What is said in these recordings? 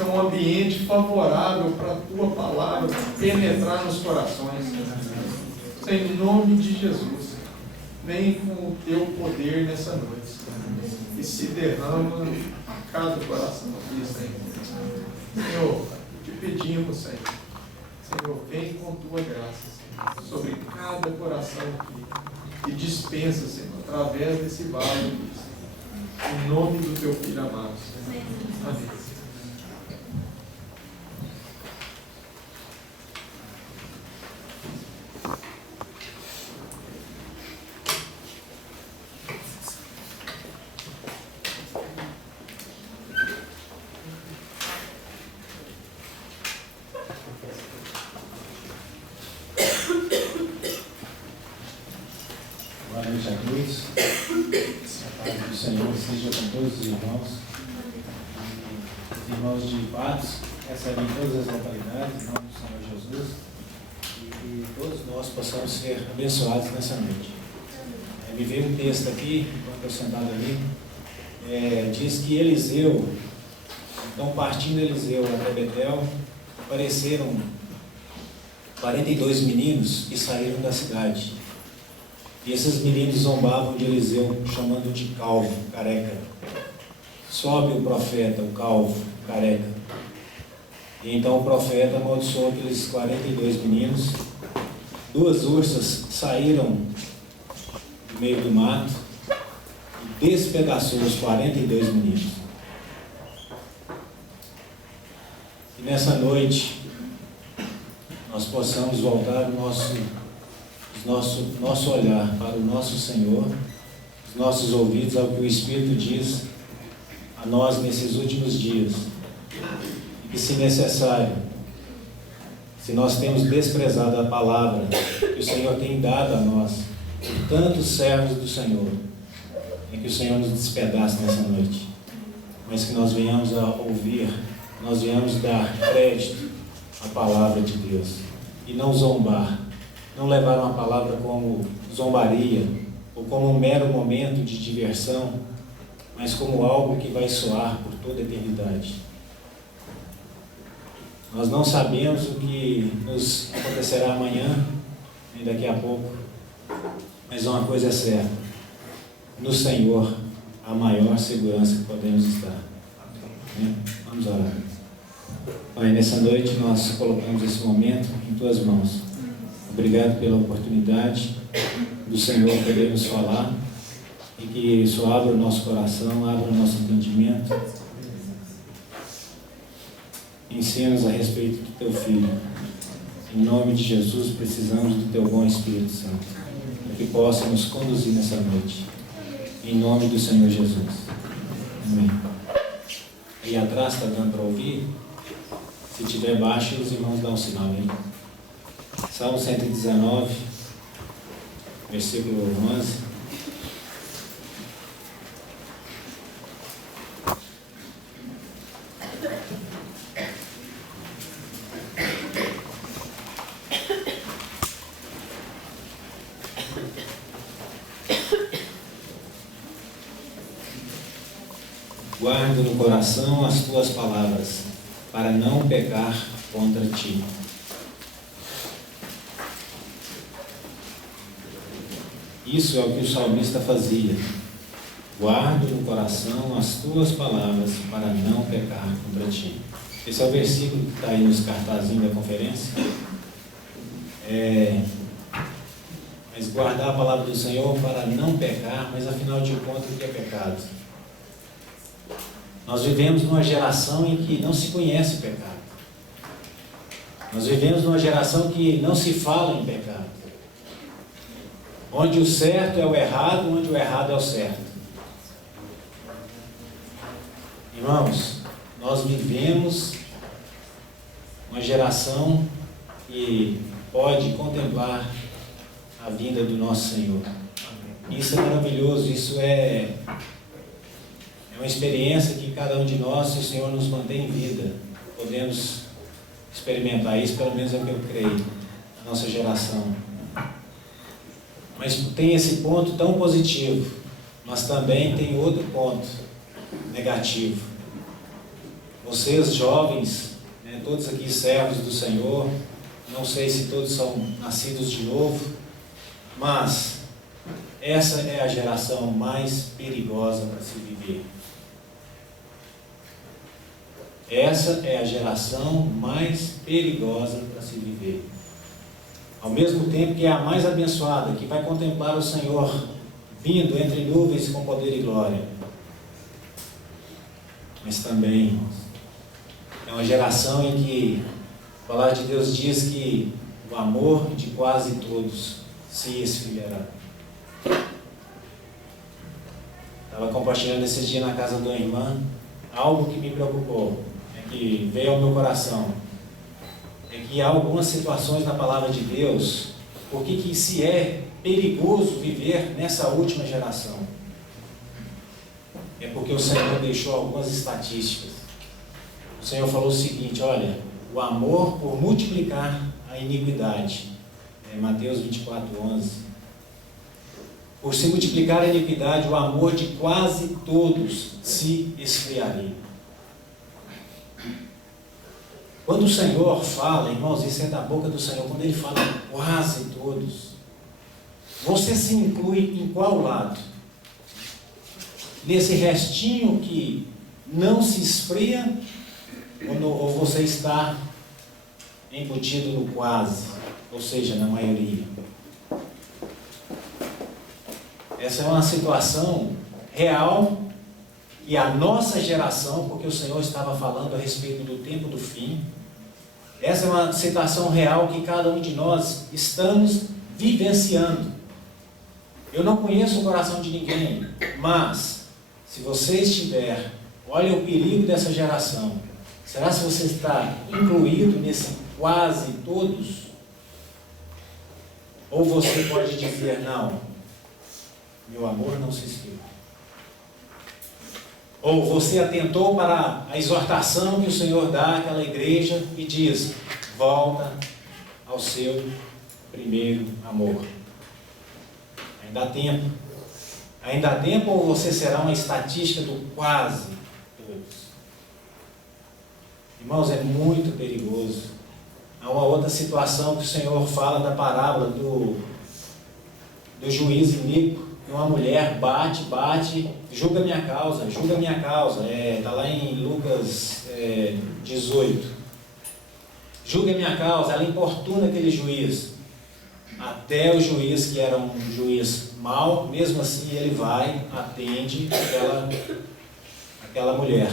ser um ambiente favorável para a Tua palavra penetrar nos corações. Senhor, em nome de Jesus, vem com o Teu poder nessa noite, Senhor, e se derrama a cada coração aqui, Senhor. Senhor, te pedimos, Senhor, vem com Tua graça, Senhor, sobre cada coração aqui, e dispensa, Senhor, através desse vale aqui, Senhor, em nome do Teu Filho amado, Senhor. Amém. Boa noite a todos. A paz do Senhor seja com todos os irmãos. Os irmãos de Patos recebem todas as localidades, em nome do Senhor Jesus. E que todos nós possamos ser abençoados nessa noite. Me veio um texto aqui, enquanto eu sentado ali, diz que Eliseu, então partindo Eliseu até Betel, apareceram 42 meninos que saíram da cidade. E esses meninos zombavam de Eliseu, chamando de calvo, careca. Sobe o profeta, o calvo, careca. E então o profeta amaldiçoou aqueles 42 meninos. 2 ursas saíram do meio do mato e despedaçou os 42 meninos. E nessa noite nós possamos voltar o nosso olhar para o nosso Senhor, os nossos ouvidos ao que o Espírito diz a nós nesses últimos dias. E se necessário, se nós temos desprezado a palavra que o Senhor tem dado a nós, por tantos servos do Senhor, é que o Senhor nos despedace nessa noite, mas que nós venhamos a ouvir, nós venhamos dar crédito à palavra de Deus e não zombar, não levar uma palavra como zombaria ou como um mero momento de diversão, mas como algo que vai soar por toda a eternidade. Nós não sabemos o que nos acontecerá amanhã, nem daqui a pouco, mas uma coisa é certa: no Senhor a maior segurança que podemos estar. Vamos orar. Pai, nessa noite nós colocamos esse momento em Tuas mãos. Obrigado pela oportunidade do Senhor poder nos falar e que isso abra o nosso coração, abra o nosso entendimento. Ensina-nos a respeito do Teu Filho. Em nome de Jesus, precisamos do Teu bom Espírito Santo, para que possa nos conduzir nessa noite. Em nome do Senhor Jesus. Amém. Aí atrás está dando para ouvir? Se tiver baixo, os irmãos dão um sinal aí. Salmo 119, versículo 11. Guardo no coração as Tuas palavras, para não pecar contra Ti. Isso é o que o salmista fazia. Guardo no coração as Tuas palavras, para não pecar contra Ti. Esse é o versículo que está aí nos cartazinhos da conferência. Mas guardar a palavra do Senhor para não pecar, mas afinal de contas, o que é pecado? Nós vivemos numa geração em que não se conhece pecado. Nós vivemos numa geração que não se fala em pecado. Onde o certo é o errado, onde o errado é o certo. Irmãos, nós vivemos uma geração que pode contemplar a vinda do nosso Senhor. Isso é maravilhoso, isso é uma experiência que cada um de nós, se o Senhor nos mantém em vida, podemos experimentar isso, pelo menos é o que eu creio, na nossa geração. Mas tem esse ponto tão positivo, mas também tem outro ponto negativo. Vocês jovens, né, todos aqui servos do Senhor, não sei se todos são nascidos de novo, mas essa é a geração mais perigosa para se viver. Essa é a geração mais perigosa para se viver. Ao mesmo tempo que é a mais abençoada, que vai contemplar o Senhor vindo entre nuvens com poder e glória. Mas também é uma geração em que a palavra de Deus diz que o amor de quase todos se esfriará. Estava compartilhando esses dias na casa de uma irmã, algo que me preocupou, que veio ao meu coração, é que há algumas situações na palavra de Deus, porque se é perigoso viver nessa última geração, é porque o Senhor deixou algumas estatísticas. O Senhor falou o seguinte: olha, o amor por multiplicar a iniquidade, Mateus 24:11, por se multiplicar a iniquidade, o amor de quase todos se esfriaria. Quando o Senhor fala, irmãos, isso é da boca do Senhor, quando Ele fala quase todos, você se inclui em qual lado? Nesse restinho que não se esfria, ou você está embutido no quase, ou seja, na maioria? Essa é uma situação real e a nossa geração, porque o Senhor estava falando a respeito do tempo do fim, essa é uma situação real que cada um de nós estamos vivenciando. Eu não conheço o coração de ninguém, mas se você estiver, olha o perigo dessa geração. Será se você está incluído nesse quase todos? Ou você pode dizer: não, meu amor não se esfriou. Ou você atentou para a exortação que o Senhor dá àquela igreja e diz: volta ao seu primeiro amor. Ainda há tempo. Ainda há tempo, ou você será uma estatística do quase todos? Irmãos, é muito perigoso. Há uma outra situação que o Senhor fala da parábola do juiz iníquo. Uma mulher bate, julga minha causa. Está lá em Lucas 18. Julga minha causa, ela importuna aquele juiz. Até o juiz, que era um juiz mau, mesmo assim ele vai, atende aquela mulher.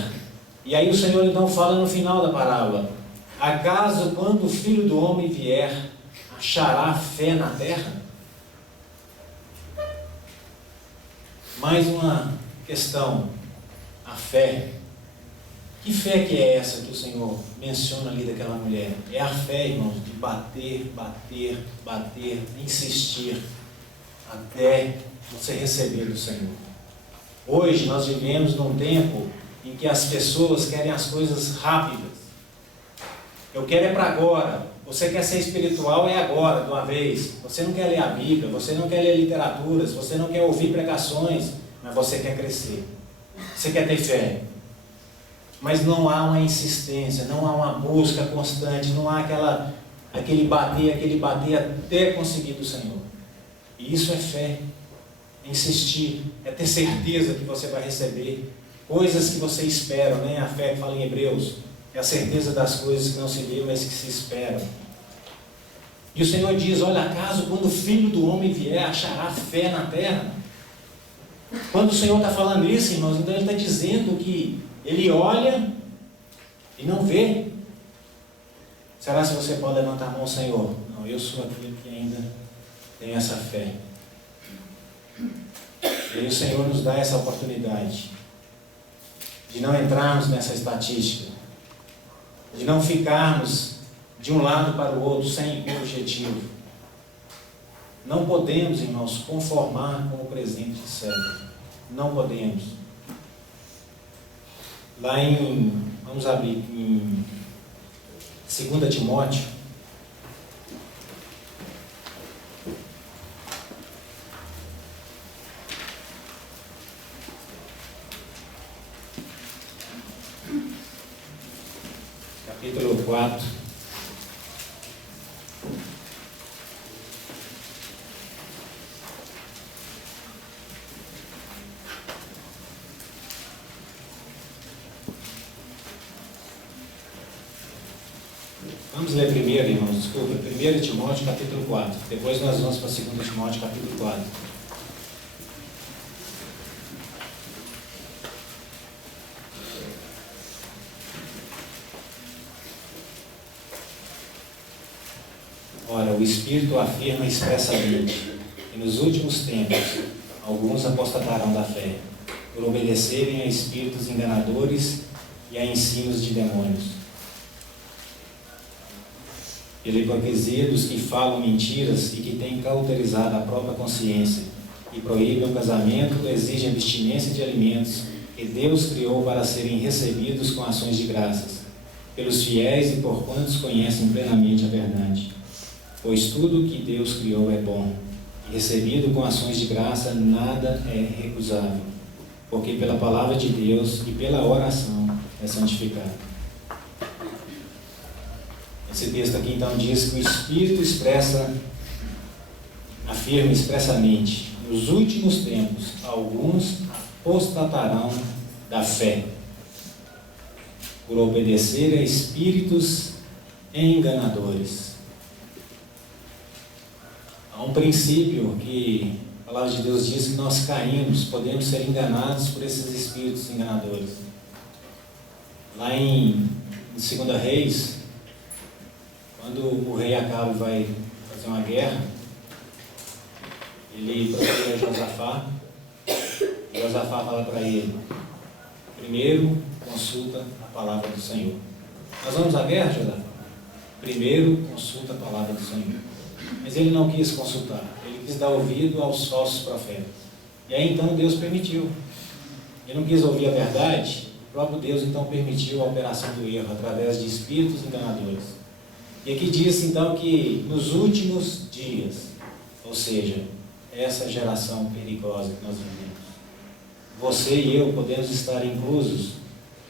E aí o Senhor então fala no final da parábola: acaso quando o Filho do Homem vier, achará fé na terra? Mais uma questão, a fé. Que fé que é essa que o Senhor menciona ali daquela mulher? É a fé, irmãos, de bater, insistir, até você receber do Senhor. Hoje nós vivemos num tempo em que as pessoas querem as coisas rápidas. Eu quero é para agora. Você quer ser espiritual, é agora, de uma vez. Você não quer ler a Bíblia, você não quer ler literaturas, você não quer ouvir pregações, mas você quer crescer. Você quer ter fé. Mas não há uma insistência, não há uma busca constante, não há aquele bater até conseguir do Senhor. E isso é fé. É insistir, é ter certeza que você vai receber coisas que você espera, né? A fé que fala em Hebreus. É a certeza das coisas que não se vê, mas que se esperam. E o Senhor diz: olha, acaso quando o Filho do Homem vier, achará fé na terra? Quando o Senhor está falando isso, irmãos, então Ele está dizendo que Ele olha e não vê. Será se você pode levantar a mão, Senhor? Não, eu sou aquele que ainda tem essa fé. E aí o Senhor nos dá essa oportunidade de não entrarmos nessa estatística, de não ficarmos de um lado para o outro sem objetivo. Não podemos, irmãos, conformar com o presente século. Não podemos. Lá vamos abrir em 2 Timóteo. capítulo 4. Vamos ler primeiro, irmãos, desculpa, 1 Timóteo capítulo 4. Depois nós vamos para 2 Timóteo capítulo 4. Ora, o Espírito afirma expressamente que nos últimos tempos alguns apostatarão da fé, por obedecerem a espíritos enganadores e a ensinos de demônios. Pela hipocrisia dos que falam mentiras e que têm cauterizado a própria consciência, e proíbem o casamento, exigem abstinência de alimentos que Deus criou para serem recebidos com ações de graças, pelos fiéis e por quantos conhecem plenamente a verdade. Pois tudo que Deus criou é bom, e recebido com ações de graça nada é recusável, porque pela palavra de Deus e pela oração é santificado. Esse texto aqui então diz que o Espírito afirma expressamente: nos últimos tempos alguns apostatarão da fé, por obedecer a espíritos enganadores. Há um princípio que a palavra de Deus diz que nós caímos, podemos ser enganados por esses espíritos enganadores. Lá em 2 Reis, quando o rei Acabe vai fazer uma guerra, ele procura Josafá, e Josafá fala para ele: primeiro consulta a palavra do Senhor. Nós vamos à guerra, Josafá? Primeiro consulta a palavra do Senhor. Mas ele não quis consultar, ele quis dar ouvido aos falsos profetas. E aí então Deus permitiu. Ele não quis ouvir a verdade, o próprio Deus então permitiu a operação do erro através de espíritos enganadores. E aqui diz então que nos últimos dias, ou seja, essa geração perigosa que nós vivemos, você e eu podemos estar inclusos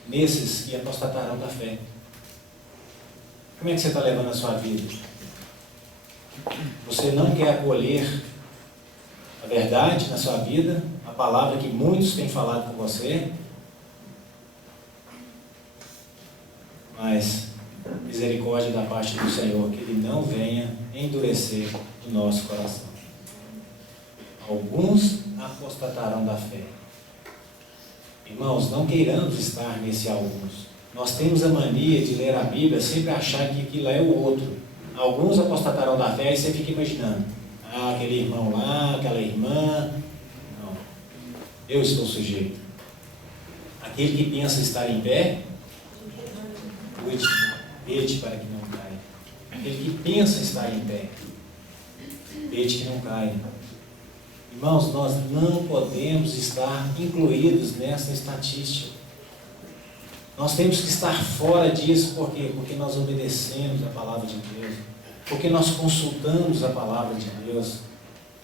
nesses que apostatarão da fé. Como é que você está levando a sua vida? Você não quer acolher a verdade na sua vida, a palavra que muitos têm falado com você, mas misericórdia da parte do Senhor, que Ele não venha endurecer o nosso coração. Alguns apostatarão da fé. Irmãos, não queiramos estar nesse alguns. Nós temos a mania de ler a Bíblia sempre achar que aquilo é o outro. Alguns apostatarão da fé e você fica imaginando: ah, aquele irmão lá, aquela irmã. Não, eu estou sujeito. Aquele que pensa estar em pé, vede para que não caia. Aquele que pensa estar em pé, vede que não caia. Irmãos, nós não podemos estar incluídos nessa estatística. Nós temos que estar fora disso. Por quê? Porque nós obedecemos a palavra de Deus, porque nós consultamos a palavra de Deus,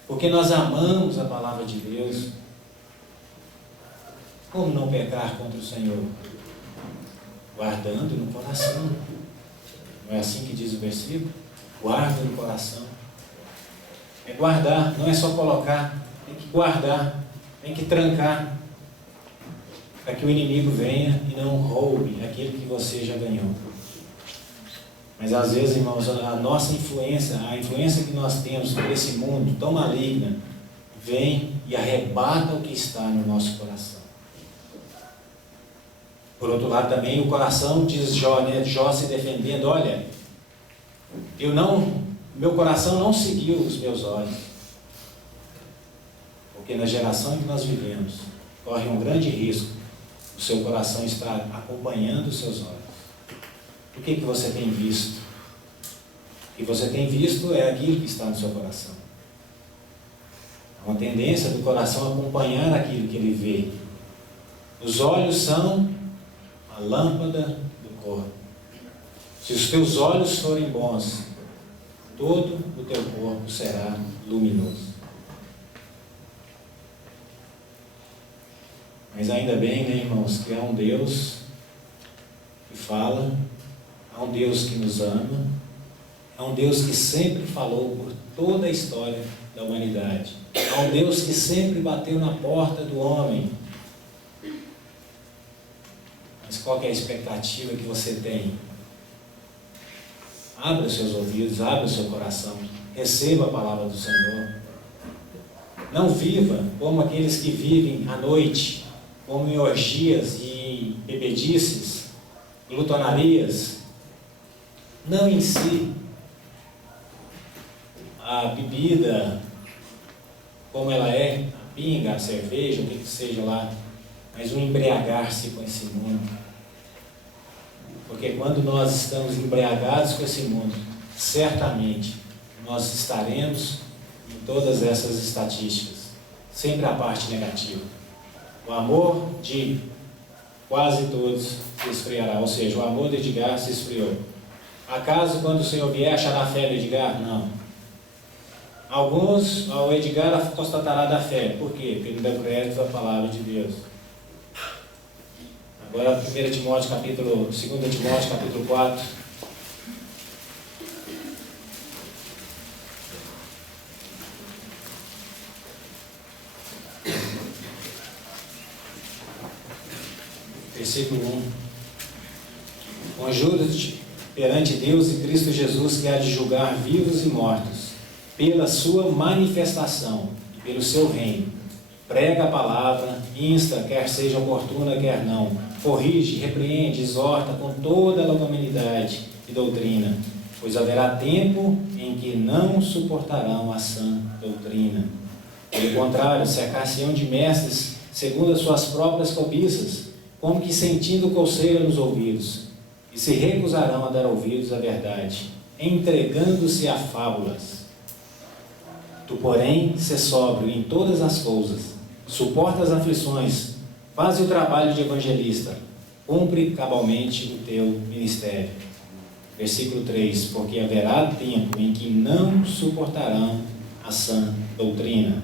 porque nós amamos a palavra de Deus. Como não pecar contra o Senhor? Guardando no coração. Não é assim que diz o versículo? Guarda no coração. É guardar, não é só colocar, tem que guardar, tem que trancar, para que o inimigo venha e não roube aquilo que você já ganhou. Mas às vezes, irmãos, a nossa influência, a influência que nós temos por esse mundo tão maligna, vem e arrebata o que está no nosso coração. Por outro lado também, o coração, diz Jó, né? Jó se defendendo: olha, meu coração não seguiu os meus olhos. Porque na geração em que nós vivemos, corre um grande risco o seu coração estar acompanhando os seus olhos. O que você tem visto? O que você tem visto é aquilo que está no seu coração. É uma tendência do coração acompanhar aquilo que ele vê. Os olhos são a lâmpada do corpo. Se os teus olhos forem bons, todo o teu corpo será luminoso. Mas ainda bem, né, irmãos, que há um Deus que fala Há um Deus que nos ama, há um Deus que sempre falou por toda a história da humanidade, há um Deus que sempre bateu na porta do homem. Mas qual que é a expectativa que você tem? Abra os seus ouvidos, abra o seu coração, receba a palavra do Senhor. Não viva como aqueles que vivem à noite, como em orgias e bebedices, glutonarias. Não em si. A bebida, como ela é, a pinga, a cerveja, o que seja lá, mas o embriagar-se com esse mundo. Porque quando nós estamos embriagados com esse mundo, certamente nós estaremos em todas essas estatísticas. Sempre a parte negativa. O amor de quase todos se esfriará, ou seja, o amor de Edgar se esfriou. Acaso quando o Senhor vier achará fé no Edgar? Não. Alguns, ao Edgar constatará da fé. Por quê? Porque ele dá crédito à palavra de Deus. Agora 2 Timóteo capítulo 4. Versículo 1. Conjuro-te perante Deus e Cristo Jesus, que há de julgar vivos e mortos, pela sua manifestação e pelo seu reino. Prega a palavra, insta, quer seja oportuna, quer não, corrige, repreende, exorta com toda a longanimidade e doutrina, pois haverá tempo em que não suportarão a sã doutrina. Pelo contrário, cercar-se-ão de mestres segundo as suas próprias cobiças, como que sentindo coceira nos ouvidos, e se recusarão a dar ouvidos à verdade, entregando-se a fábulas. Tu, porém, sê sóbrio em todas as coisas, suporta as aflições, faz o trabalho de evangelista, cumpre cabalmente o teu ministério. Versículo 3, porque haverá tempo em que não suportarão a sã doutrina.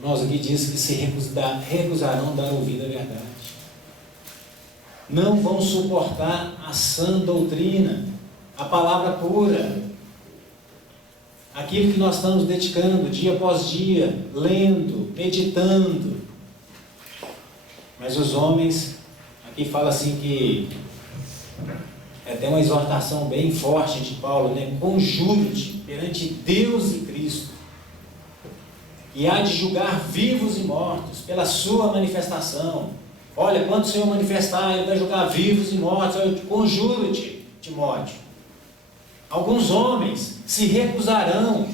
Nós aqui diz que se recusarão dar ouvido à verdade. Não vão suportar a sã doutrina, a palavra pura, aquilo que nós estamos dedicando dia após dia, lendo, meditando. Mas os homens, aqui fala assim que é até uma exortação bem forte de Paulo, né? Conjuro-te perante Deus e Cristo, e há de julgar vivos e mortos pela sua manifestação. Olha, quando o Senhor manifestar, Ele vai julgar vivos e mortos. Eu te conjuro-te, Timóteo. Alguns homens se recusarão.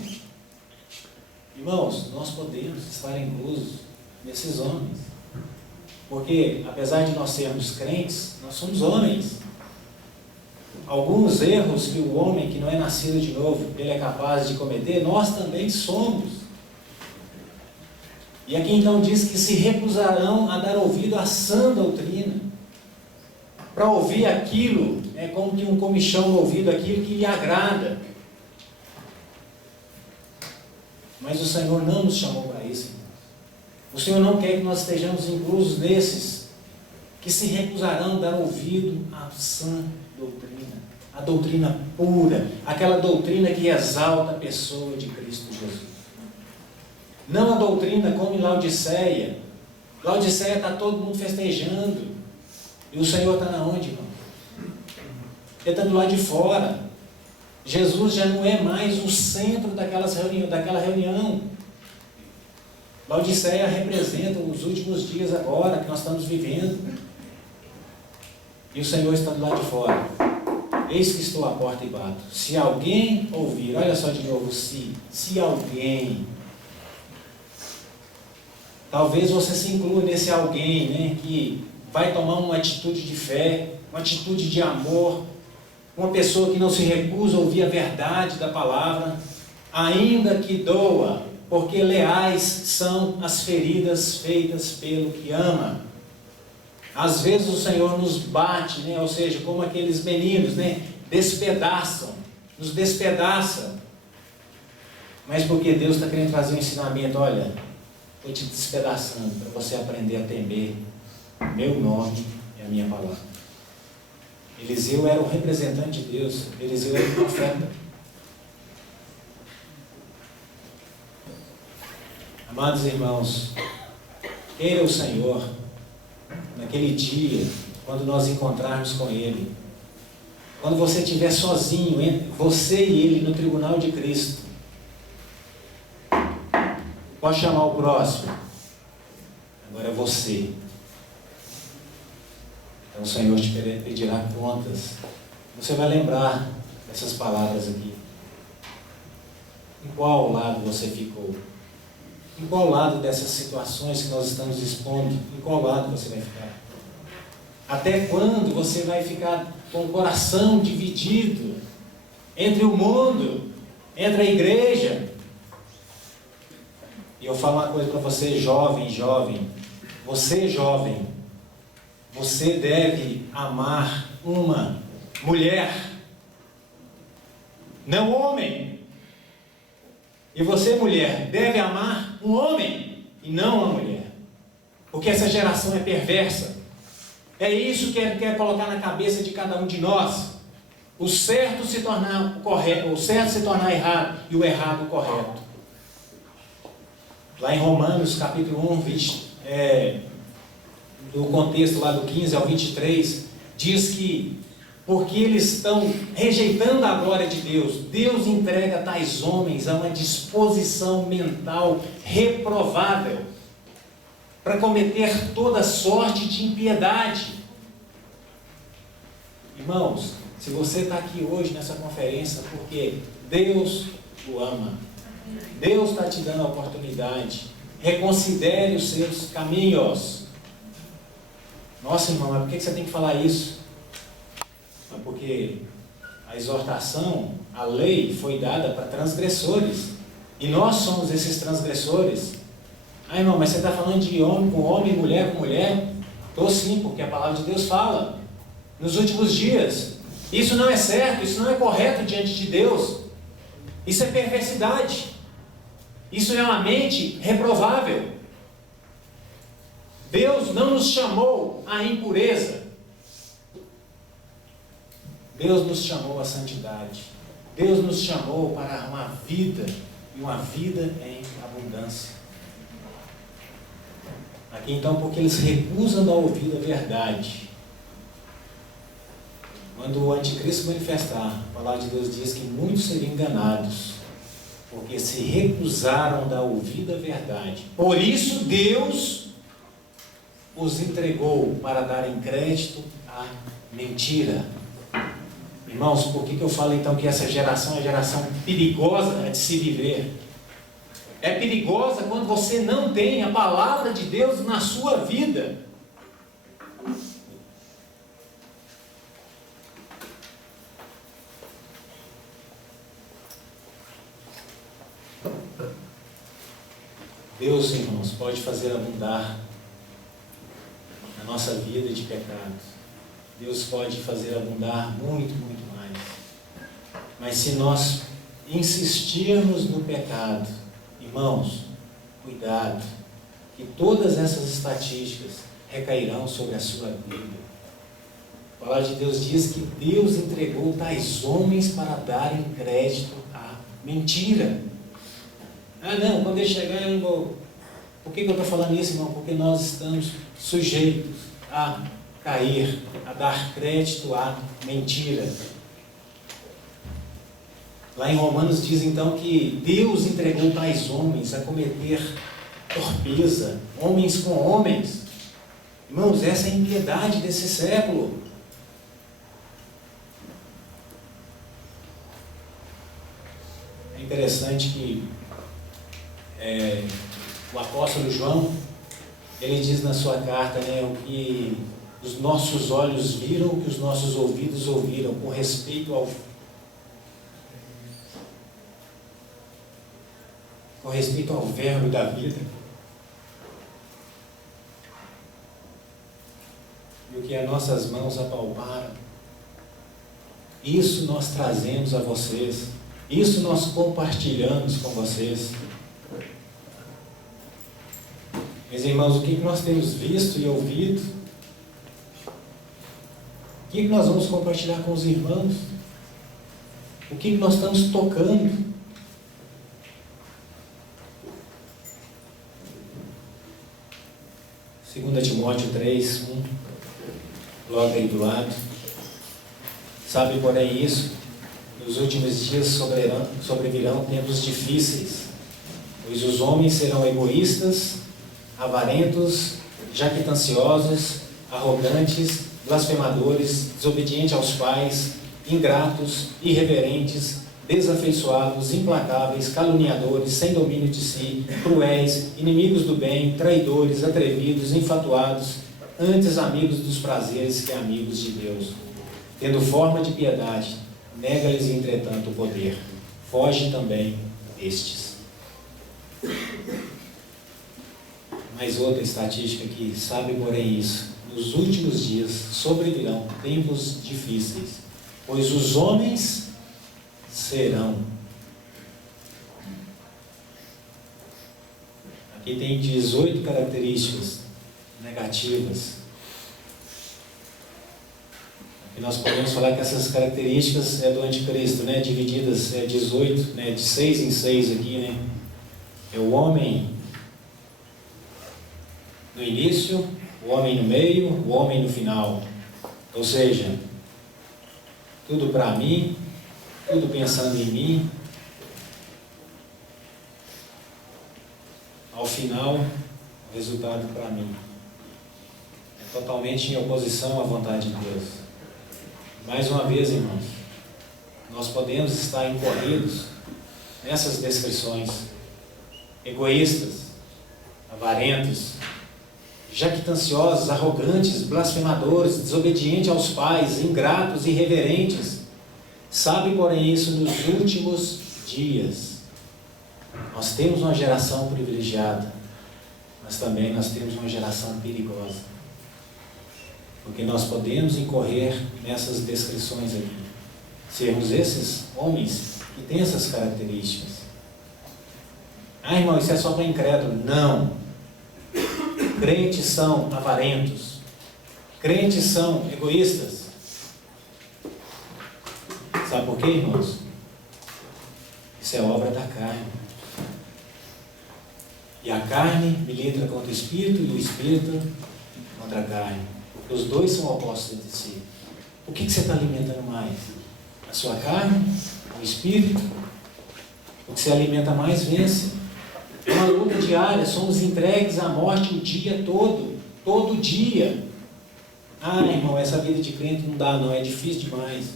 Irmãos, nós podemos estar inclusos nesses homens. Porque, apesar de nós sermos crentes, nós somos homens. Alguns erros que o homem que não é nascido de novo, ele é capaz de cometer, nós também somos. E aqui então diz que se recusarão a dar ouvido à sã doutrina, para ouvir aquilo, como que um comichão no ouvido, aquilo que lhe agrada. Mas o Senhor não nos chamou para isso. O Senhor não quer que nós estejamos inclusos nesses, que se recusarão a dar ouvido à sã doutrina, a doutrina pura, aquela doutrina que exalta a pessoa de Cristo Jesus. Não a doutrina como em Laodiceia. Laodiceia está todo mundo festejando. E o Senhor está na onde, irmão? Ele está do lado de fora. Jesus já não é mais o centro daquela reunião. Laodiceia representa os últimos dias agora que nós estamos vivendo. E o Senhor está do lado de fora. Eis que estou à porta e bato. Se alguém ouvir, olha só de novo, se alguém... Talvez você se inclua nesse alguém, que vai tomar uma atitude de fé, uma atitude de amor, uma pessoa que não se recusa a ouvir a verdade da palavra, ainda que doa, porque leais são as feridas feitas pelo que ama. Às vezes o Senhor nos bate, ou seja, como aqueles meninos, nos despedaça. Mas porque Deus está querendo trazer um ensinamento, olha, estou te despedaçando para você aprender a temer meu nome e a minha palavra. Eliseu era o representante de Deus. Eliseu era o profeta. Amados irmãos, queira o Senhor, naquele dia, quando nós encontrarmos com Ele, quando você estiver sozinho, entre você e Ele no tribunal de Cristo, pode chamar o próximo. Agora é você. Então o Senhor te pedirá contas. Você vai lembrar dessas palavras aqui. Em qual lado você ficou? Em qual lado dessas situações que nós estamos expondo? Em qual lado você vai ficar? Até quando você vai ficar com o coração dividido entre o mundo, entre a igreja? E eu falo uma coisa para você, jovem, você jovem, você deve amar uma mulher, não homem. E você, mulher, deve amar um homem e não uma mulher. Porque essa geração é perversa. É isso que ele quer colocar na cabeça de cada um de nós. O certo se tornar correto, o certo se tornar errado e o errado correto. Lá em Romanos, capítulo 1, do contexto lá do 15 ao 23, diz que porque eles estão rejeitando a glória de Deus, Deus entrega tais homens a uma disposição mental reprovável para cometer toda sorte de impiedade. Irmãos, se você está aqui hoje nessa conferência, porque Deus o ama, Deus está te dando a oportunidade, reconsidere os seus caminhos. Nossa, irmão, mas por que você tem que falar isso? Porque a exortação, a lei foi dada para transgressores, e nós somos esses transgressores. Ah, irmão, mas você está falando de homem com homem, mulher com mulher? Estou sim, porque a palavra de Deus fala. Nos últimos dias, isso não é certo, isso não é correto diante de Deus. Isso é perversidade. Isso é uma mente reprovável. Deus não nos chamou à impureza. Deus nos chamou à santidade. Deus nos chamou para uma vida, e uma vida em abundância. Aqui então, porque eles recusam dar ouvido à verdade. Quando o anticristo manifestar, a palavra de Deus diz que muitos seriam enganados, porque se recusaram a dar ouvido à verdade. Por isso Deus os entregou para darem crédito à mentira. Irmãos, por que eu falo então que essa geração é uma geração perigosa de se viver? É perigosa quando você não tem a palavra de Deus na sua vida. Deus, irmãos, pode fazer abundar na nossa vida de pecados. Deus pode fazer abundar muito, muito mais. Mas se nós insistirmos no pecado, irmãos, cuidado, que todas essas estatísticas recairão sobre a sua vida. A palavra de Deus diz que Deus entregou tais homens para darem crédito à mentira. Ah não, quando ele chegar eu não vou... Por que eu estou falando isso, irmão? Porque nós estamos sujeitos a cair, a dar crédito à mentira. Lá em Romanos diz então que Deus entregou tais homens a cometer torpeza, homens com homens. Irmãos, essa é a impiedade desse século. É interessante que o apóstolo João, ele diz na sua carta, o que os nossos olhos viram, o que os nossos ouvidos ouviram, com respeito ao verbo da vida. E o que as nossas mãos apalparam, isso nós trazemos a vocês, isso nós compartilhamos com vocês. Meus irmãos, o que nós temos visto e ouvido? que nós vamos compartilhar com os irmãos? O que nós estamos tocando? Segunda Timóteo 3, 1, logo aí do lado. Sabe, porém, isso, nos últimos dias sobrevirão tempos difíceis, pois os homens serão egoístas, avarentos, jactanciosos, arrogantes, blasfemadores, desobedientes aos pais, ingratos, irreverentes, desafeiçoados, implacáveis, caluniadores, sem domínio de si, cruéis, inimigos do bem, traidores, atrevidos, enfatuados, antes amigos dos prazeres que amigos de Deus. Tendo forma de piedade, nega-lhes, entretanto, o poder. Foge também destes. Mais outra estatística aqui, sabe, porém, isso. Nos últimos dias sobrevirão tempos difíceis, pois os homens serão. Aqui tem 18 características negativas. E nós podemos falar que essas características é do anticristo, né? Divididas, 18, né? De 6 em 6 aqui, né? É o homem no início, o homem no meio, o homem no final. Ou seja, tudo para mim, tudo pensando em mim. Ao final, o resultado para mim é totalmente em oposição à vontade de Deus. Mais uma vez, irmãos, nós podemos estar incorridos nessas descrições: egoístas, avarentos, jactanciosos, arrogantes, blasfemadores, desobedientes aos pais, ingratos, irreverentes. Sabe, porém, isso nos últimos dias. Nós temos uma geração privilegiada, mas também nós temos uma geração perigosa. Porque nós podemos incorrer nessas descrições aqui. Sermos esses homens que têm essas características. Ah, irmão, isso é só para incrédulo. Não. Crentes são avarentos. Crentes são egoístas. Sabe por quê, irmãos? Isso é obra da carne. E a carne milita contra o Espírito e o Espírito contra a carne. Porque os dois são opostos de si. O que você está alimentando mais? A sua carne? O Espírito? O que você alimenta mais vence. É uma luta diária, somos entregues à morte o dia todo. Todo dia. Ah, irmão, essa vida de crente não dá não, é difícil demais.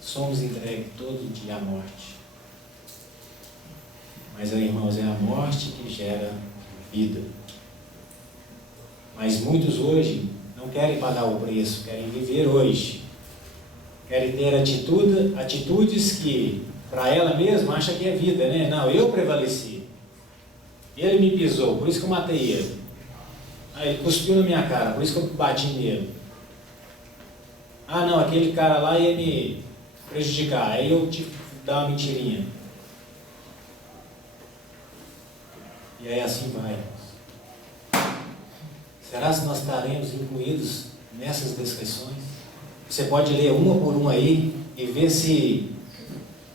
Somos entregues todo dia à morte. Mas, irmãos, é a morte que gera vida. Mas muitos hoje não querem pagar o preço, querem viver hoje. Querem ter atitudes que, para ela mesma, acha que é vida, né? Não, eu prevaleci. Ele me pisou, por isso que eu matei ele. Ah, ele cuspiu na minha cara, por isso que eu bati nele. Ah, não, aquele cara lá ia me prejudicar, aí eu tive que dar uma mentirinha. E aí assim vai. Será que nós estaremos incluídos nessas descrições? Você pode ler uma por uma aí e ver se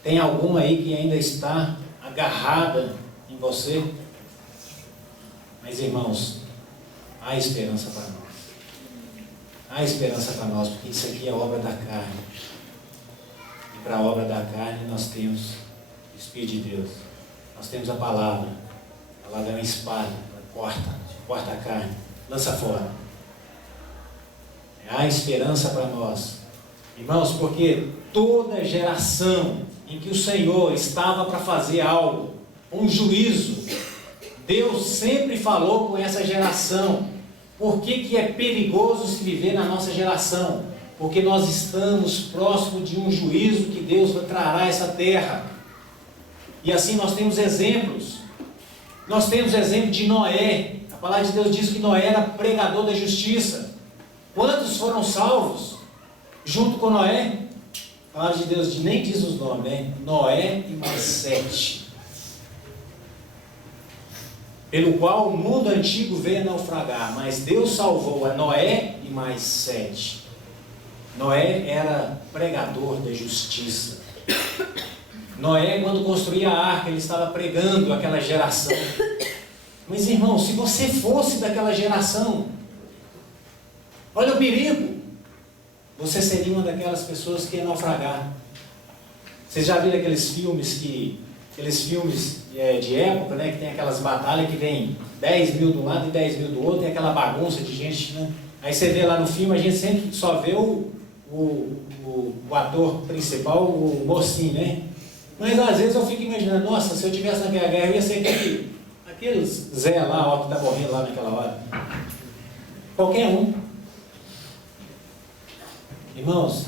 tem alguma aí que ainda está agarrada em você. Mas, irmãos, há esperança para nós. Há esperança para nós, porque isso aqui é obra da carne. E para a obra da carne nós temos o Espírito de Deus. Nós temos a palavra. A palavra é uma espada, corta a carne, lança fora. Há esperança para nós. Irmãos, porque toda geração em que o Senhor estava para fazer algo, um juízo, Deus sempre falou com essa geração. Por que é perigoso se viver na nossa geração? Porque nós estamos próximos de um juízo que Deus trará a essa terra. E assim nós temos exemplos. Nós temos o exemplo de Noé. A palavra de Deus diz que Noé era pregador da justiça. Quantos foram salvos junto com Noé? A palavra de Deus nem diz os nomes, né? Noé e mais 7. pelo qual o mundo antigo veio a naufragar, mas Deus salvou a Noé e mais 7. Noé era pregador da justiça. Noé, quando construía a arca, ele estava pregando aquela geração. Mas, irmão, se você fosse daquela geração, olha o perigo. Você seria uma daquelas pessoas que ia naufragar. Vocês já viram aqueles filmes de época, né, que tem aquelas batalhas que vem 10 mil de um lado e 10 mil do outro, tem aquela bagunça de gente, né? Aí você vê lá no filme, a gente sempre só vê o ator principal, o mocinho, né? Mas às vezes eu fico imaginando, nossa, se eu estivesse naquela guerra, eu ia ser aquele Zé lá, ó, que está morrendo lá naquela hora. Qualquer um. Irmãos,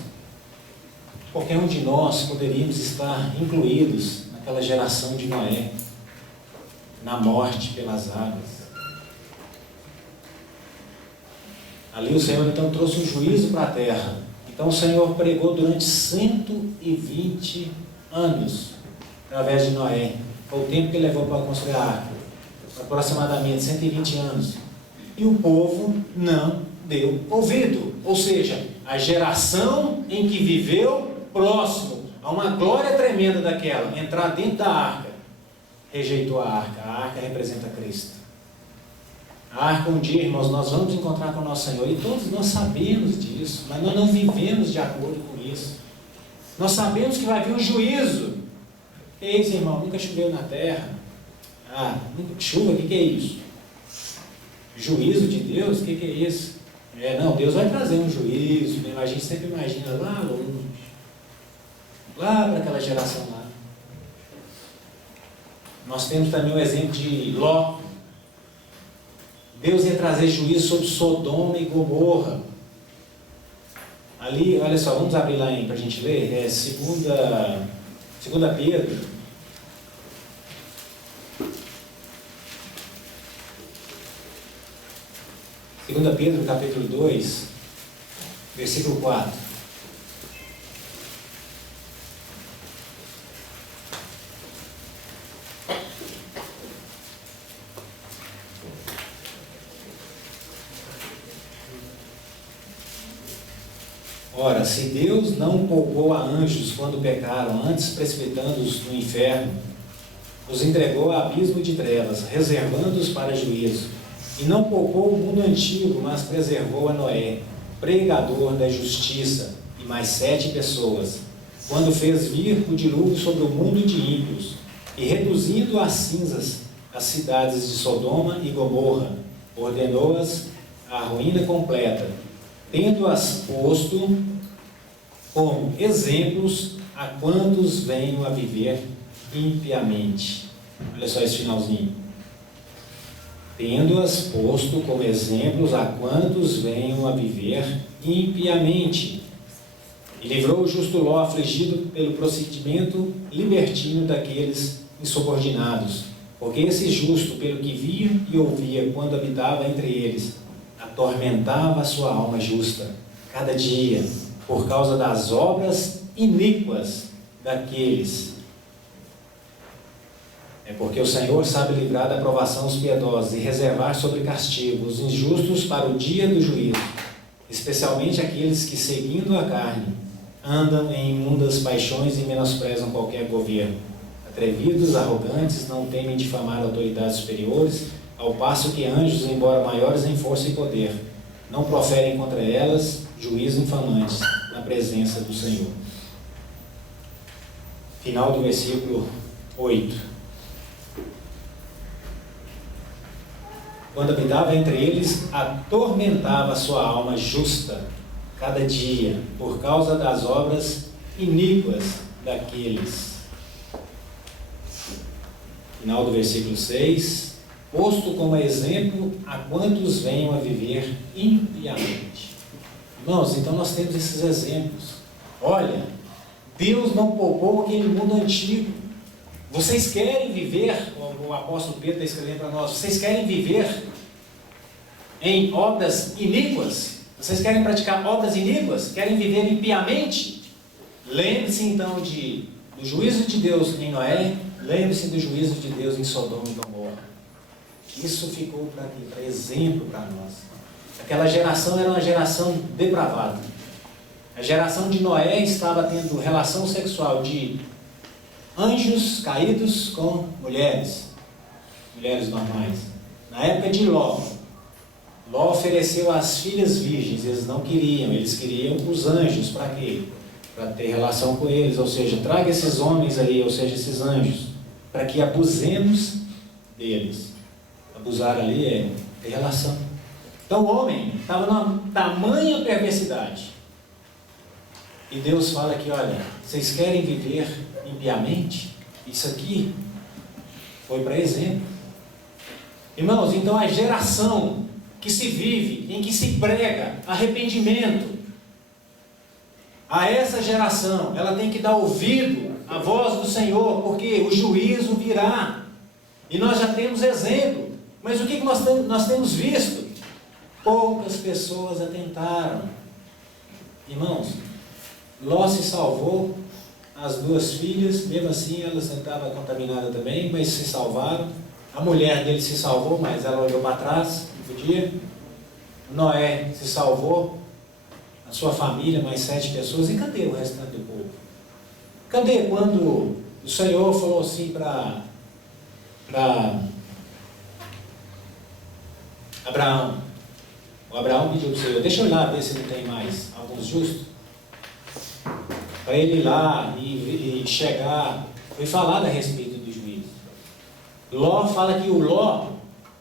qualquer um de nós poderíamos estar incluídos naquela geração de Noé, na morte pelas águas. Ali o Senhor então trouxe um juízo para a terra. Então o Senhor pregou durante 120 anos, através de Noé. Foi o tempo que ele levou para construir a arca, aproximadamente 120 anos. E o povo não deu ouvido. Ou seja, a geração em que viveu próximo a uma glória tremenda daquela, entrar dentro da arca, rejeitou a arca. A arca representa Cristo. A arca, um dia, irmãos, nós vamos encontrar com o nosso Senhor, e todos nós sabemos disso, mas nós não vivemos de acordo com isso. Nós sabemos que vai vir um juízo. Que é isso, irmão? Nunca choveu na terra. Chuva, o que é isso? Juízo de Deus, o que é isso? Não, Deus vai trazer um juízo, né? A gente sempre imagina lá longe, lá para aquela geração lá. Nós temos também o exemplo de Ló. Deus ia trazer juízo sobre Sodoma e Gomorra. Ali, olha só, vamos abrir lá para a gente ler, segunda Pedro. Segunda Pedro, capítulo 2, versículo 4. Ora, se Deus não poupou a anjos quando pecaram, antes precipitando-os no inferno, os entregou a abismo de trevas, reservando-os para juízo. E não poupou o mundo antigo, mas preservou a Noé, pregador da justiça, e mais 7 pessoas, quando fez vir o dilúvio sobre o mundo de ímpios, e reduzindo a cinzas as cidades de Sodoma e Gomorra, ordenou-as à ruína completa, tendo-as posto como exemplos a quantos venham a viver impiamente. Olha só esse finalzinho. Tendo-as posto como exemplos a quantos venham a viver impiamente. E livrou o justo Ló, afligido pelo procedimento libertino daqueles insubordinados. Porque esse justo, pelo que via e ouvia quando habitava entre eles, atormentava a sua alma justa, cada dia, por causa das obras iníquas daqueles. É porque o Senhor sabe livrar da provação os piedosos e reservar sobre castigo os injustos para o dia do juízo, especialmente aqueles que, seguindo a carne, andam em imundas paixões e menosprezam qualquer governo. Atrevidos, arrogantes, não temem difamar autoridades superiores, ao passo que anjos, embora maiores em força e poder, não proferem contra elas juízo infamantes na presença do Senhor. Final do versículo 8. Quando habitava entre eles, atormentava a sua alma justa cada dia, por causa das obras iníquas daqueles. Final do versículo 6. Posto como exemplo a quantos venham a viver impiamente. Irmãos, então nós temos esses exemplos. Olha, Deus não poupou aquele mundo antigo. Vocês querem viver, o apóstolo Pedro está escrevendo para nós, vocês querem viver em obras iníquas? Vocês querem praticar obras iníquas? Querem viver impiamente? Lembre-se então do juízo de Deus em Noé, lembre-se do juízo de Deus em Sodoma e Gomorra. Isso ficou para quê? Para exemplo para nós. Aquela geração era uma geração depravada. A geração de Noé estava tendo relação sexual de anjos caídos com mulheres normais. Na época de Ló ofereceu as filhas virgens, eles não queriam, eles queriam os anjos, para quê? Para ter relação com eles, ou seja, traga esses homens aí, ou seja, esses anjos, para que abusemos deles. Abusar ali é ter relação. Então o homem estava numa tamanha perversidade. E Deus fala aqui, olha, vocês querem viver impiamente? Isso aqui foi para exemplo. Irmãos, então a geração que se vive, em que se prega arrependimento, a essa geração, ela tem que dar ouvido à voz do Senhor, porque o juízo virá. E nós já temos exemplo. Mas o que nós temos visto? Poucas pessoas atentaram. Irmãos, Ló se salvou, as duas filhas, mesmo assim ela estava contaminada também, mas se salvaram. A mulher dele se salvou, mas ela olhou para trás, não podia. Noé se salvou, a sua família, mais 7 pessoas. E cadê o restante do povo? Cadê quando o Senhor falou assim para Abraão? O Abraão pediu para o Senhor, deixa eu ir lá ver se não tem mais alguns justos. Para ele ir lá e chegar, foi falado a respeito do juízo. Ló fala que o Ló,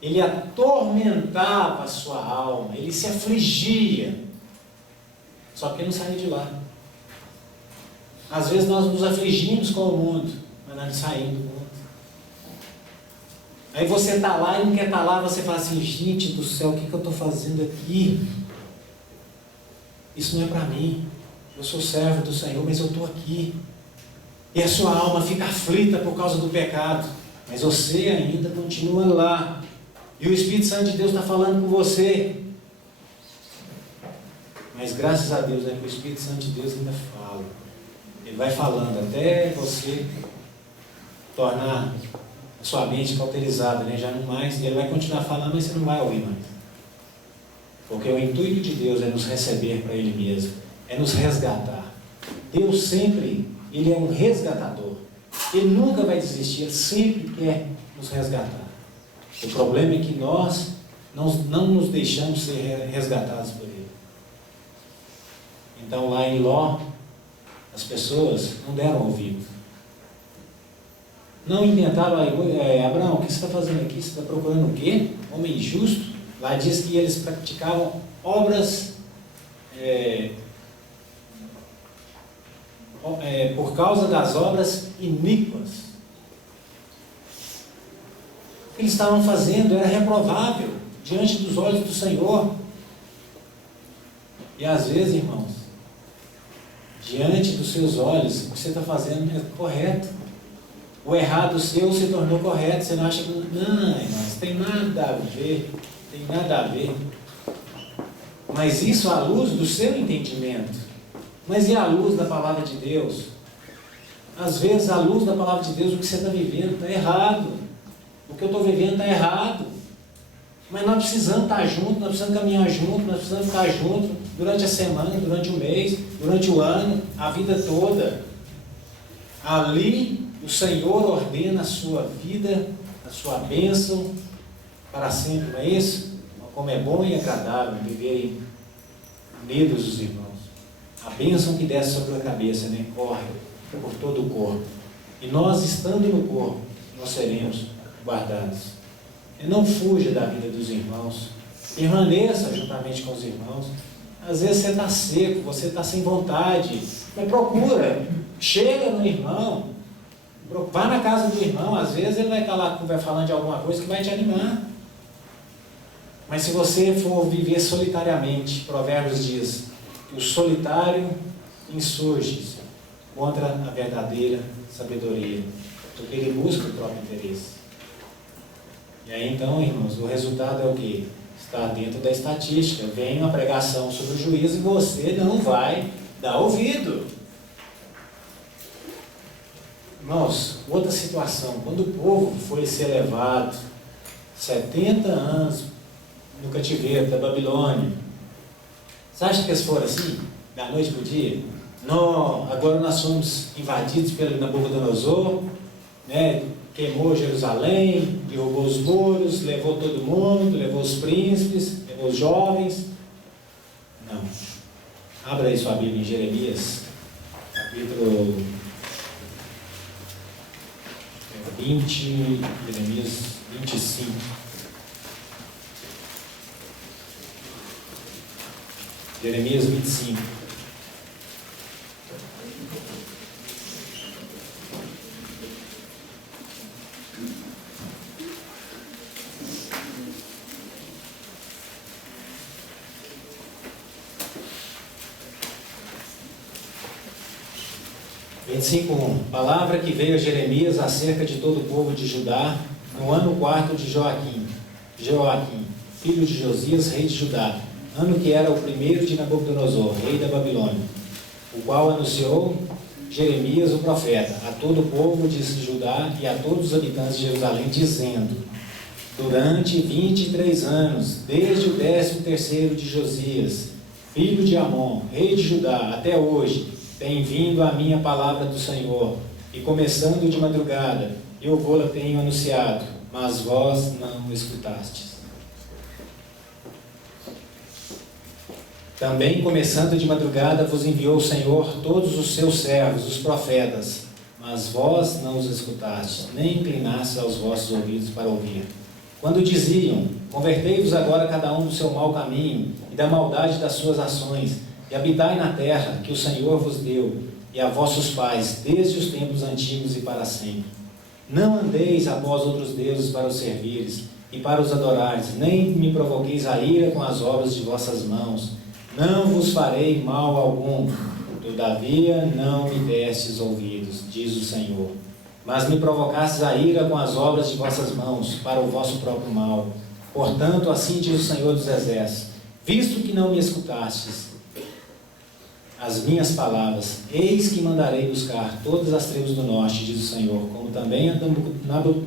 ele atormentava a sua alma, ele se afligia, só que ele não saía de lá. Às vezes nós nos afligimos com o mundo, mas nós não saímos do mundo. Aí você está lá e não quer estar lá, você fala assim, gente do céu, o que eu estou fazendo aqui? Isso não é para mim. Eu sou servo do Senhor, mas eu estou aqui. E a sua alma fica aflita por causa do pecado. Mas você ainda continua lá. E o Espírito Santo de Deus está falando com você. Mas graças a Deus, que o Espírito Santo de Deus ainda fala. Ele vai falando até você tornar a sua mente cauterizada, né? Já não mais. Ele vai continuar falando, mas você não vai ouvir mais. Porque o intuito de Deus é nos receber para Ele mesmo. É nos resgatar. Deus sempre, Ele é um resgatador. Ele nunca vai desistir, Ele sempre quer nos resgatar. O problema é que nós não nos deixamos ser resgatados por Ele. Então lá em Ló, as pessoas não deram ouvido. Não inventaram, Abraão, o que você está fazendo aqui? Você está procurando o quê? Homem justo? Lá diz que eles praticavam obras por causa das obras iníquas. O que eles estavam fazendo era reprovável diante dos olhos do Senhor. E às vezes, irmãos, diante dos seus olhos, o que você está fazendo é correto. O errado seu se tornou correto. Você não acha que... Não, irmãos, tem nada a ver. Tem nada a ver. Mas isso à luz do seu entendimento. Mas e à luz da palavra de Deus? Às vezes, à luz da palavra de Deus, o que você está vivendo está errado. O que eu estou vivendo está errado. Mas nós precisamos estar juntos, nós precisamos caminhar juntos, nós precisamos ficar juntos durante a semana, durante o mês, durante o ano, a vida toda. Ali, o Senhor ordena a sua vida, a sua bênção para sempre, não é isso? Como é bom e agradável viverem unidos os irmãos. A bênção que desce sobre a cabeça, né? Corre por todo o corpo. E nós, estando no corpo, nós seremos guardados. E não fuja da vida dos irmãos. Permaneça juntamente com os irmãos. Às vezes você está seco, você está sem vontade. Mas procura. Chega no irmão. Vá na casa do irmão. Às vezes ele vai estar lá falando de alguma coisa que vai te animar. Mas se você for viver solitariamente, Provérbios diz que o solitário insurge-se contra a verdadeira sabedoria, porque ele busca o próprio interesse. E aí então, irmãos, o resultado é o quê? Está dentro da estatística. Vem uma pregação sobre o juízo e você não vai dar ouvido. Irmãos, outra situação, quando o povo foi ser levado, 70 anos no cativeiro da Babilônia. Você acha que eles foram assim, da noite para o dia? Não, agora nós fomos invadidos pelo Nabucodonosor, né? Queimou Jerusalém, derrubou os muros, levou todo mundo, levou os príncipes, levou os jovens. Não. Abra aí sua Bíblia em Jeremias, capítulo 20, Jeremias 25. Jeremias 25. Palavra que veio a Jeremias acerca de todo o povo de Judá, no ano 4 de Joaquim, filho de Josias, rei de Judá, ano que era o primeiro de Nabucodonosor, rei da Babilônia, o qual anunciou Jeremias o profeta a todo o povo de Judá e a todos os habitantes de Jerusalém, dizendo: durante 23 anos, desde o 13º de Josias, filho de Amon, rei de Judá, até hoje, tem vindo a minha palavra do Senhor, e começando de madrugada, eu vou-la tenho anunciado, mas vós não escutastes. Também começando de madrugada vos enviou o Senhor todos os seus servos, os profetas, mas vós não os escutastes, nem inclinastes aos vossos ouvidos para ouvir. Quando diziam: convertei-vos agora cada um do seu mau caminho e da maldade das suas ações, e habitai na terra que o Senhor vos deu, e a vossos pais, desde os tempos antigos e para sempre. Não andeis após outros deuses para os servires, e para os adorares, nem me provoqueis a ira com as obras de vossas mãos. Não vos farei mal algum, todavia não me destes ouvidos, diz o Senhor. Mas me provocastes a ira com as obras de vossas mãos, para o vosso próprio mal. Portanto, assim diz o Senhor dos Exércitos: visto que não me escutastes as minhas palavras, eis que mandarei buscar todas as tribos do norte, diz o Senhor, como também a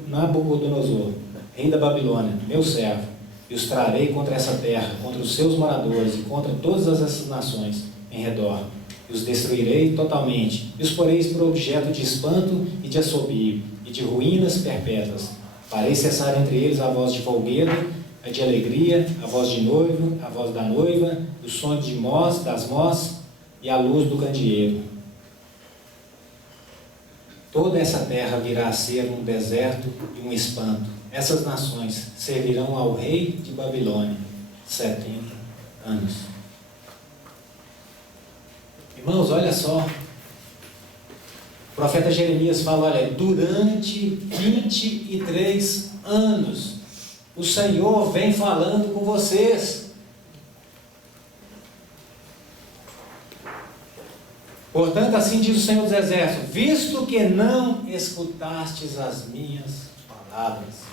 Nabucodonosor, rei da Babilônia, meu servo, e os trarei contra essa terra, contra os seus moradores e contra todas essas nações em redor, e os destruirei totalmente, e os poreis por objeto de espanto e de assobio, e de ruínas perpétuas. Farei cessar entre eles a voz de folguedo, a de alegria, a voz de noivo, a voz da noiva, o som de mós, das mós, e a luz do candeeiro. Toda essa terra virá a ser um deserto e um espanto. Essas nações servirão ao rei de Babilônia 70 anos. Irmãos, olha só. O profeta Jeremias fala: olha, durante 23 anos o Senhor vem falando com vocês. Portanto, assim diz o Senhor dos Exércitos: visto que não escutastes as minhas palavras.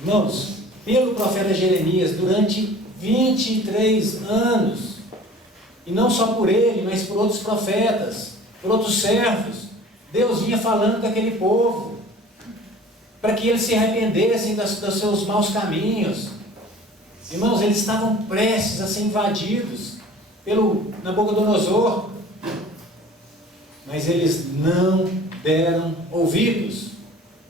Irmãos, pelo profeta Jeremias, durante 23 anos, e não só por ele, mas por outros profetas, por outros servos, Deus vinha falando com aquele povo, para que eles se arrependessem dos seus maus caminhos. Irmãos, eles estavam prestes a ser invadidos pelo Nabucodonosor, mas eles não deram ouvidos.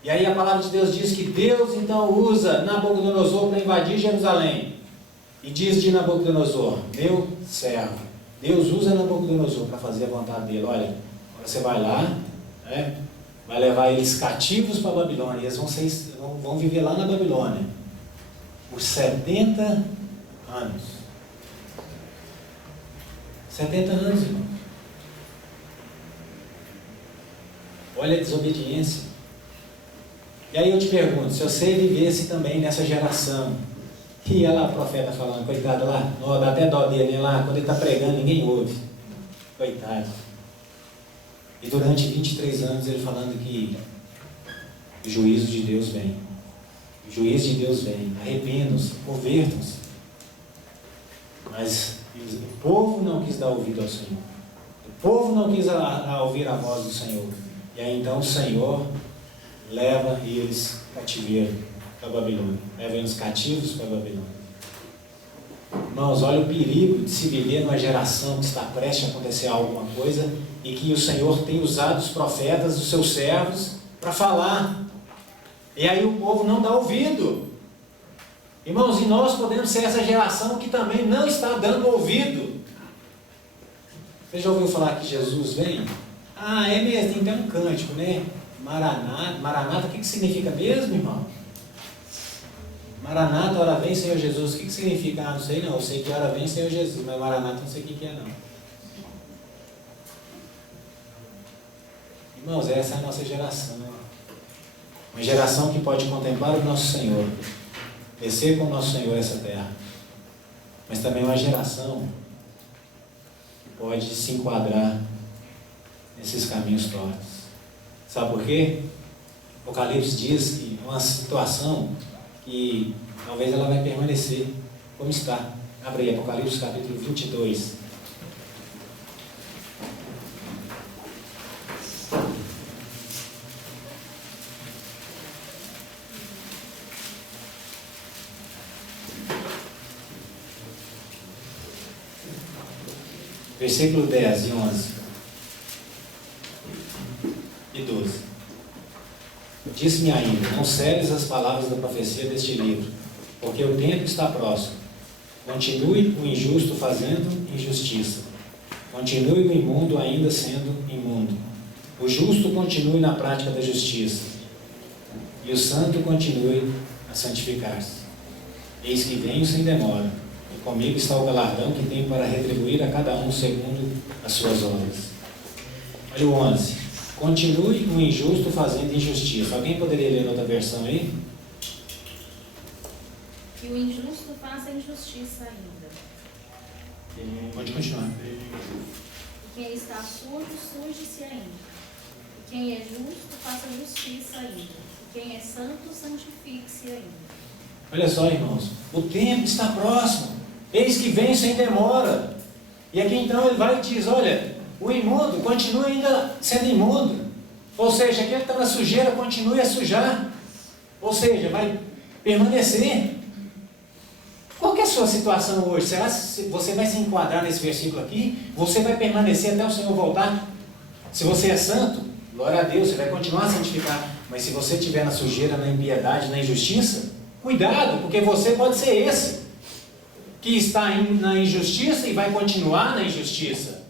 E aí a palavra de Deus diz que Deus então usa Nabucodonosor para invadir Jerusalém. E diz de Nabucodonosor: meu servo. Deus usa Nabucodonosor para fazer a vontade dele. Olha, agora você vai lá, né, vai levar eles cativos para a Babilônia. E eles vão viver lá na Babilônia por 70 anos. 70 anos, irmão. Olha a desobediência. E aí eu te pergunto, se você vivesse também nessa geração, e ia lá o profeta falando, coitado lá, dá até dó dele lá, quando ele está pregando ninguém ouve, coitado. E durante 23 anos ele falando que o juízo de Deus vem, o juízo de Deus vem, arrependam-se, convertam-se. Mas o povo não quis dar ouvido ao Senhor, o povo não quis ouvir a voz do Senhor. E aí então o Senhor leva eles cativeiro para a Babilônia, leva os cativos para a Babilônia. Irmãos, olha o perigo de se viver numa geração que está prestes a acontecer alguma coisa e que o Senhor tem usado os profetas, os seus servos, para falar. E aí o povo não dá ouvido. Irmãos, e nós podemos ser essa geração que também não está dando ouvido. Você já ouviu falar que Jesus vem? Ah, é mesmo, tem até um cântico, né? Maranata. Maranata, o que significa mesmo, irmão? Maranata, hora vem, Senhor Jesus. O que significa? Ah, não sei não. Eu sei que hora vem, Senhor Jesus. Mas Maranata não sei o que é não. Irmãos, essa é a nossa geração. Uma geração que pode contemplar o nosso Senhor. Descer com o nosso Senhor essa terra. Mas também uma geração que pode se enquadrar nesses caminhos tortos. Sabe por quê? O Apocalipse diz que é uma situação que talvez ela vai permanecer como está. Abre aí, Apocalipse capítulo 22. Versículo 10 e 11 e 12. Disse-me ainda: não celes as palavras da profecia deste livro, porque o tempo está próximo. Continue o injusto fazendo injustiça. Continue o imundo ainda sendo imundo. O justo continue na prática da justiça. E o santo continue a santificar-se. Eis que venho sem demora. E comigo está o galardão que tenho para retribuir a cada um segundo as suas obras. Olha o 11. Continue o injusto fazendo injustiça. Alguém poderia ler outra versão aí? Que o injusto faça injustiça ainda. Pode continuar. E quem está sujo, suje-se ainda. E quem é justo, faça justiça ainda. E quem é santo, santifique-se ainda. Olha só, irmãos. O tempo está próximo. Eis que vem sem demora. E aqui então ele vai e diz: olha, o imundo continua ainda sendo imundo. Ou seja, aquele que está na sujeira continue a sujar. Ou seja, vai permanecer. Qual que é a sua situação hoje? Será que você vai se enquadrar nesse versículo aqui? Você vai permanecer até o Senhor voltar? Se você é santo, glória a Deus, você vai continuar a santificar. Mas se você estiver na sujeira, na impiedade, na injustiça, cuidado, porque você pode ser esse que está na injustiça e vai continuar na injustiça.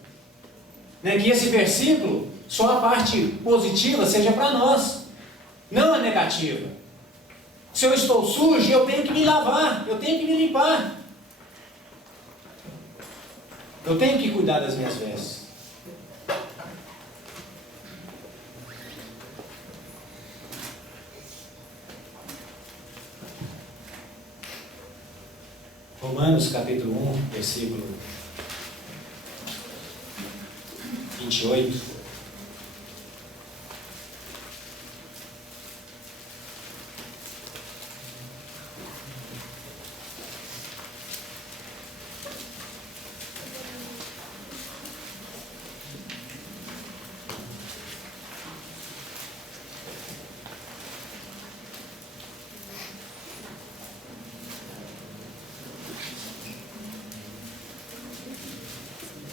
Né? Que esse versículo, só a parte positiva seja para nós, não a negativa. Se eu estou sujo, eu tenho que me lavar, eu tenho que me limpar. Eu tenho que cuidar das minhas vestes. Romanos capítulo 1, versículo 28.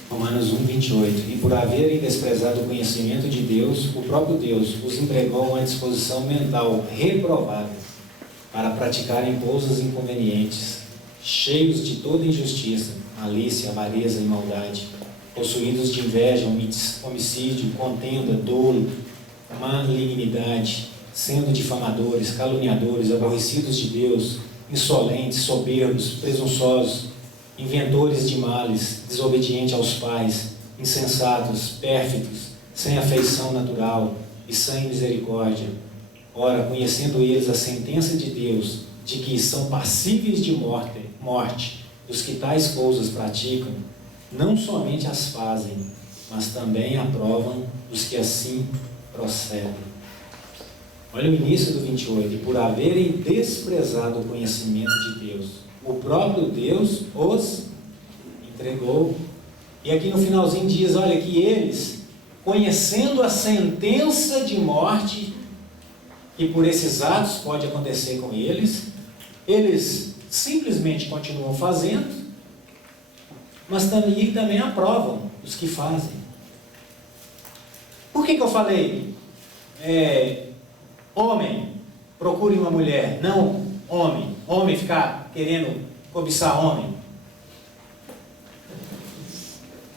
Romanos 1, 28. E por haverem desprezado o conhecimento de Deus, o próprio Deus os entregou a uma disposição mental reprovável para praticarem coisas inconvenientes, cheios de toda injustiça, malícia, avareza e maldade, possuídos de inveja, homicídio, contenda, dolo, malignidade, sendo difamadores, caluniadores, aborrecidos de Deus, insolentes, soberbos, presunçosos, inventores de males, desobedientes aos pais, insensatos, pérfidos, sem afeição natural e sem misericórdia. Ora, conhecendo eles a sentença de Deus, de que são passíveis de morte, os que tais coisas praticam, não somente as fazem, mas também aprovam os que assim procedem. Olha o início do 28. E por haverem desprezado o conhecimento de Deus, o próprio Deus os entregou. E aqui no finalzinho diz, olha, que eles, conhecendo a sentença de morte, que por esses atos pode acontecer com eles, eles simplesmente continuam fazendo, mas também aprovam os que fazem. Por que eu falei, homem, procure uma mulher, não homem ficar querendo cobiçar homem?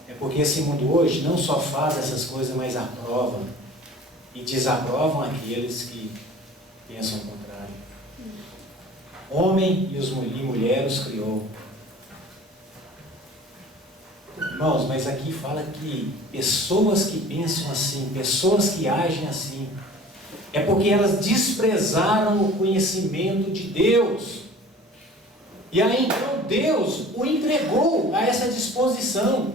É porque esse mundo hoje não só faz essas coisas, mas aprova e desaprovam aqueles que pensam o contrário. Homem e mulher os criou. Irmãos, mas aqui fala que pessoas que pensam assim, pessoas que agem assim, é porque elas desprezaram o conhecimento de Deus. E aí então Deus o entregou a essa disposição.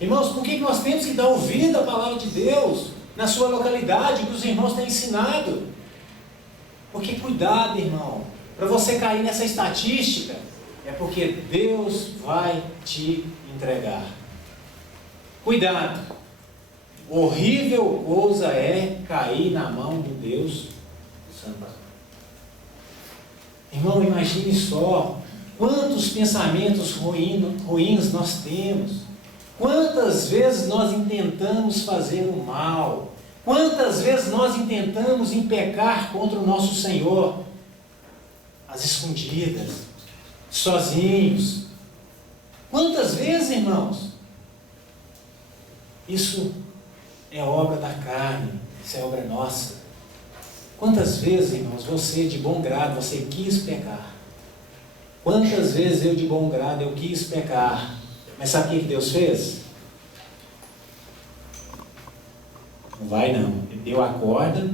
Irmãos, por que nós temos que dar ouvido à palavra de Deus na sua localidade, que os irmãos têm ensinado? Porque cuidado, irmão, para você cair nessa estatística, é porque Deus vai te entregar. Cuidado. Horrível coisa é cair na mão do Deus Santo. Irmão, imagine só quantos pensamentos ruins nós temos. Quantas vezes nós intentamos fazer o mal? Quantas vezes nós intentamos pecar contra o nosso Senhor? Às escondidas, sozinhos. Quantas vezes, irmãos? Isso é obra da carne, isso é obra nossa. Quantas vezes, irmãos, você de bom grado, você quis pecar? Quantas vezes eu de bom grado eu quis pecar? Mas sabe o que Deus fez? Não vai não. Ele deu a corda,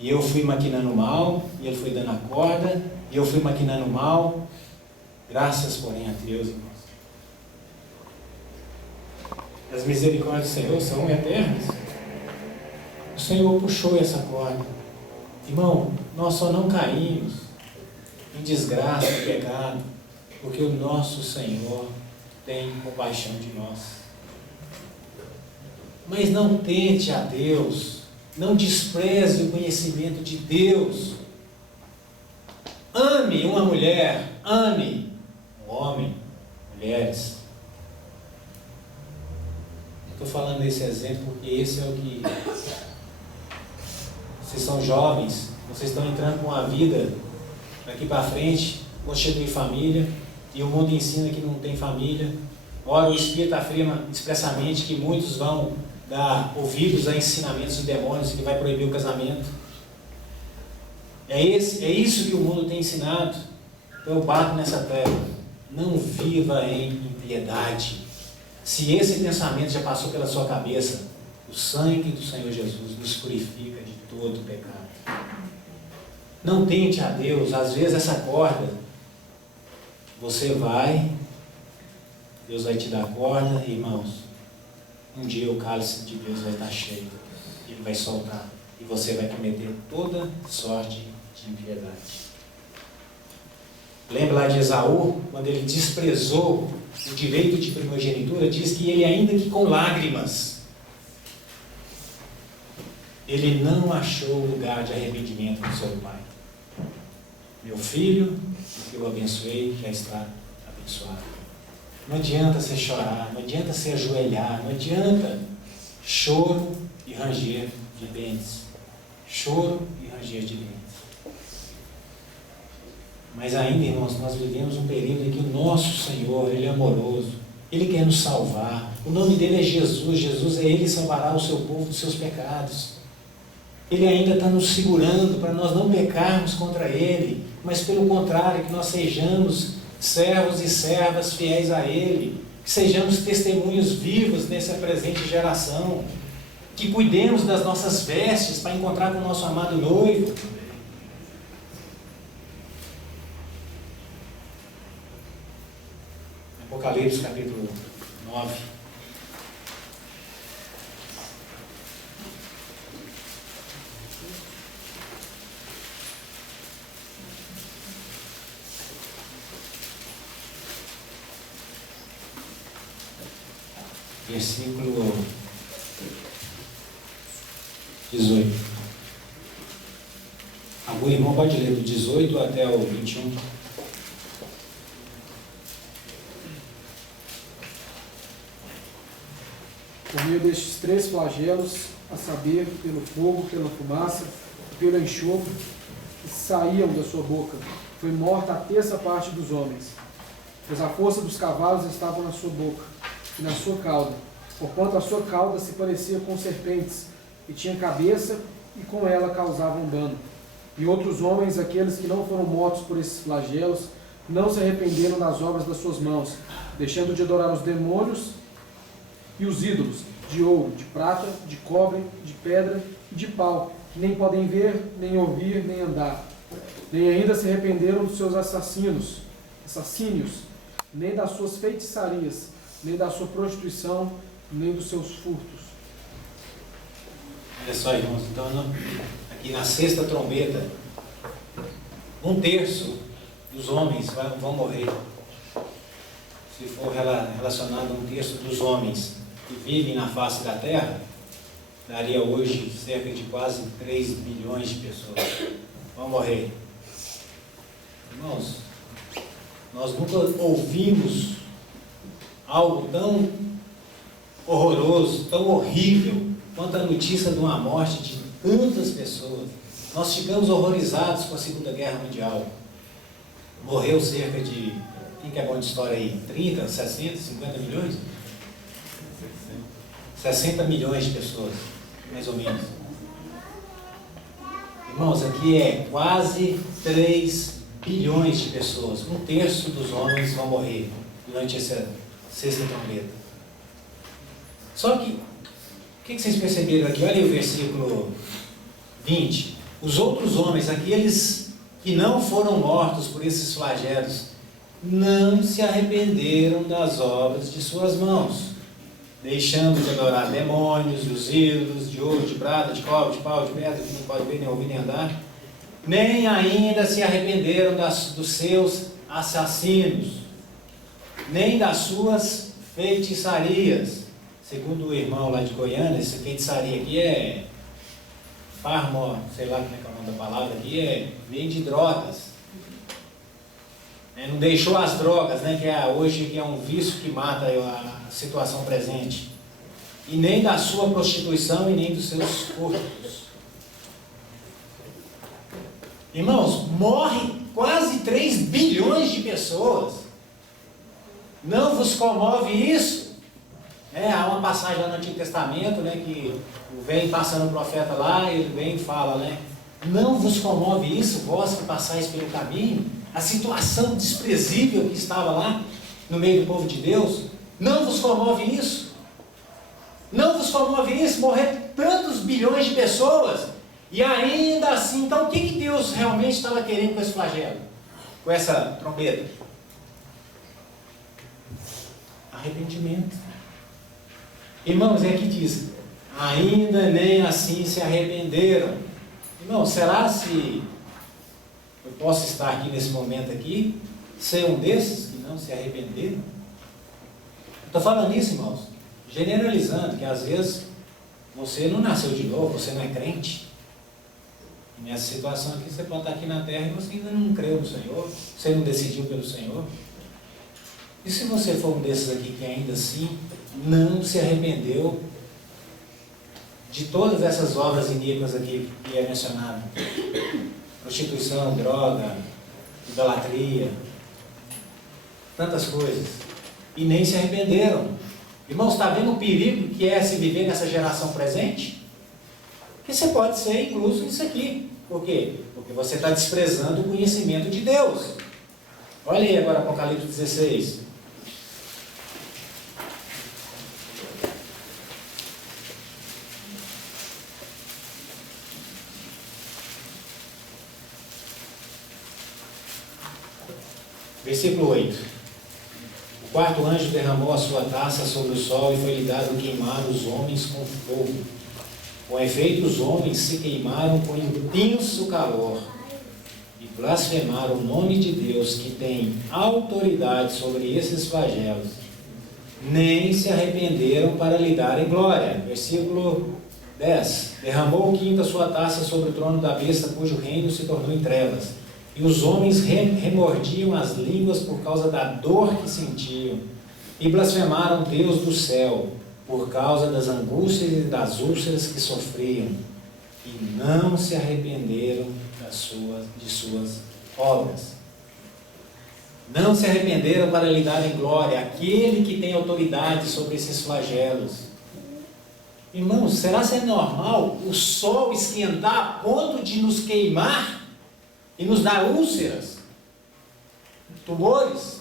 e eu fui maquinando mal, e Ele foi dando a corda, e eu fui maquinando mal. Graças, porém, a Deus, irmãos. As misericórdias do Senhor são eternas. O Senhor puxou essa corda. Irmão, nós só não caímos em desgraça, em pecado, porque o nosso Senhor tem compaixão de nós. Mas não tente a Deus, não despreze o conhecimento de Deus. Ame uma mulher, ame um homem, mulheres. Estou falando desse exemplo porque esse é o que... Vocês são jovens, vocês estão entrando com uma vida daqui para frente, constituir família, e o mundo ensina que não tem família. Ora, o Espírito afirma expressamente que muitos vão dar ouvidos a ensinamentos de demônios, que vai proibir o casamento. É isso que o mundo tem ensinado. Então eu bato nessa tecla. Não viva em impiedade. Se esse pensamento já passou pela sua cabeça, o sangue do Senhor Jesus nos purifica de todo pecado. Não tente a Deus. Às vezes essa corda, Deus vai te dar a corda, irmãos. Um dia o cálice de Deus vai estar cheio. Ele vai soltar. E você vai cometer toda sorte de impiedade. Lembra lá de Esaú, quando ele desprezou o direito de primogenitura, diz que ele, ainda que com lágrimas, ele não achou lugar de arrependimento no seu pai. Meu filho, que eu abençoei, já está abençoado. Não adianta você chorar, não adianta você ajoelhar, não adianta choro e ranger de dentes. Choro e ranger de dentes. Mas ainda, irmãos, nós vivemos um período em que o nosso Senhor, Ele é amoroso, Ele quer nos salvar. O nome dele é Jesus. Jesus é Ele que salvará o seu povo dos seus pecados. Ele ainda está nos segurando para nós não pecarmos contra Ele, mas pelo contrário, que nós sejamos servos e servas fiéis a Ele, que sejamos testemunhos vivos nessa presente geração, que cuidemos das nossas vestes para encontrar com o nosso amado noivo. Apocalipse capítulo 9. Versículo 18. Algum irmão pode ler do 18 até o 21. Por meio destes 3 flagelos, a saber, pelo fogo, pela fumaça, pelo enxofre, que saíam da sua boca, foi morta a terça parte dos homens, pois a força dos cavalos estava na sua boca e na sua cauda, porquanto a sua cauda se parecia com serpentes, e tinha cabeça, e com ela causavam dano. E outros homens, aqueles que não foram mortos por esses flagelos, não se arrependeram das obras das suas mãos, deixando de adorar os demônios e os ídolos, de ouro, de prata, de cobre, de pedra e de pau, que nem podem ver, nem ouvir, nem andar. Nem ainda se arrependeram dos seus assassínios, nem das suas feitiçarias, nem da sua prostituição, nem dos seus furtos. Olha só, irmãos, então aqui na 6ª trombeta, 1/3 dos homens vão morrer. Se for relacionado a 1/3 dos homens que vivem na face da terra, daria hoje cerca de quase 3 bilhões de pessoas. Vão morrer. Irmãos, nós nunca ouvimos algo tão horroroso, tão horrível, quanto a notícia de uma morte de tantas pessoas. Nós ficamos horrorizados com a Segunda Guerra Mundial. Morreu cerca de, quem que é bom de história aí? 30, 60, 50 milhões? 60 milhões de pessoas, mais ou menos. Irmãos, aqui é quase 3 bilhões de pessoas. 1/3 dos homens vão morrer durante essa 6ª trombeta. Só que, o que vocês perceberam aqui? Olha aí o versículo 20. Os outros homens, aqueles que não foram mortos por esses flagelos, não se arrependeram das obras de suas mãos, deixando de adorar demônios, os ídolos, de ouro, de prata, de cobre, de pau, de pedra, que não pode ver, nem ouvir, nem andar, nem ainda se arrependeram dos seus assassinos, nem das suas feitiçarias. Segundo o irmão lá de Goiânia, essa feitiçaria aqui é sei lá como é que é o nome da palavra aqui, vem de drogas. Não deixou as drogas, né, hoje que é um vício que mata a situação presente. E nem da sua prostituição e nem dos seus furtos. Irmãos, morre quase 3 bilhões de pessoas. Não vos comove isso? Há uma passagem lá no Antigo Testamento, né, que vem passando o profeta lá, ele vem e fala, né, não vos comove isso, vós que passais pelo caminho? A situação desprezível que estava lá no meio do povo de Deus, não vos comove isso? Não vos comove isso? Morrer tantos bilhões de pessoas, e ainda assim, então o que Deus realmente estava querendo com esse flagelo? Com essa trombeta? Arrependimento. Irmãos, é que diz, ainda nem assim se arrependeram. Irmão, será se eu posso estar aqui nesse momento aqui, ser um desses que não se arrependeram? Estou falando isso, irmãos, generalizando, que às vezes você não nasceu de novo, você não é crente. E nessa situação aqui, você pode estar aqui na terra e você ainda não creu no Senhor, você não decidiu pelo Senhor. E se você for um desses aqui que ainda assim não se arrependeu de todas essas obras iníquas aqui que é mencionado? Prostituição, droga, idolatria, tantas coisas, e nem se arrependeram. Irmãos, está vendo o perigo que é se viver nessa geração presente? Que você pode ser incluso nisso aqui. Por quê? Porque você está desprezando o conhecimento de Deus. Olha aí agora Apocalipse 16. Versículo 8. O 4º anjo derramou a sua taça sobre o sol e foi-lhe dado queimar os homens com fogo. Com efeito, os homens se queimaram com intenso calor e blasfemaram o nome de Deus, que tem autoridade sobre esses flagelos. Nem se arrependeram para lhe darem glória. Versículo 10. Derramou o quinto a sua taça sobre o trono da besta, cujo reino se tornou em trevas. E os homens remordiam as línguas por causa da dor que sentiam. E blasfemaram Deus do céu, por causa das angústias e das úlceras que sofriam. E não se arrependeram de suas obras. Não se arrependeram para lhe darem glória, aquele que tem autoridade sobre esses flagelos. Irmãos, será que é normal o sol esquentar a ponto de nos queimar e nos dar úlceras, tumores?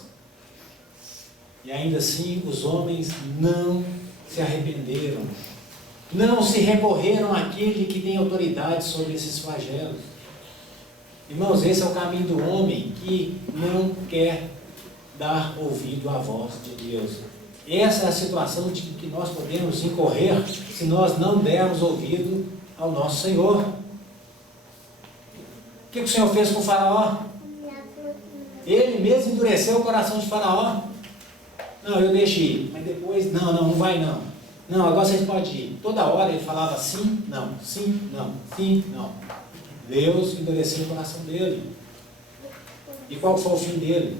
E ainda assim os homens não se arrependeram, não se recorreram àquele que tem autoridade sobre esses flagelos. Irmãos, esse é o caminho do homem que não quer dar ouvido à voz de Deus. Essa é a situação de que nós podemos incorrer se nós não dermos ouvido ao nosso Senhor. O que o Senhor fez com o Faraó? Ele mesmo endureceu o coração de Faraó. Não, eu deixo ir, mas depois, não vai não. Não, agora vocês podem ir. Toda hora ele falava sim, não, sim, não, sim, não. Deus endureceu o coração dele. E qual foi o fim dele?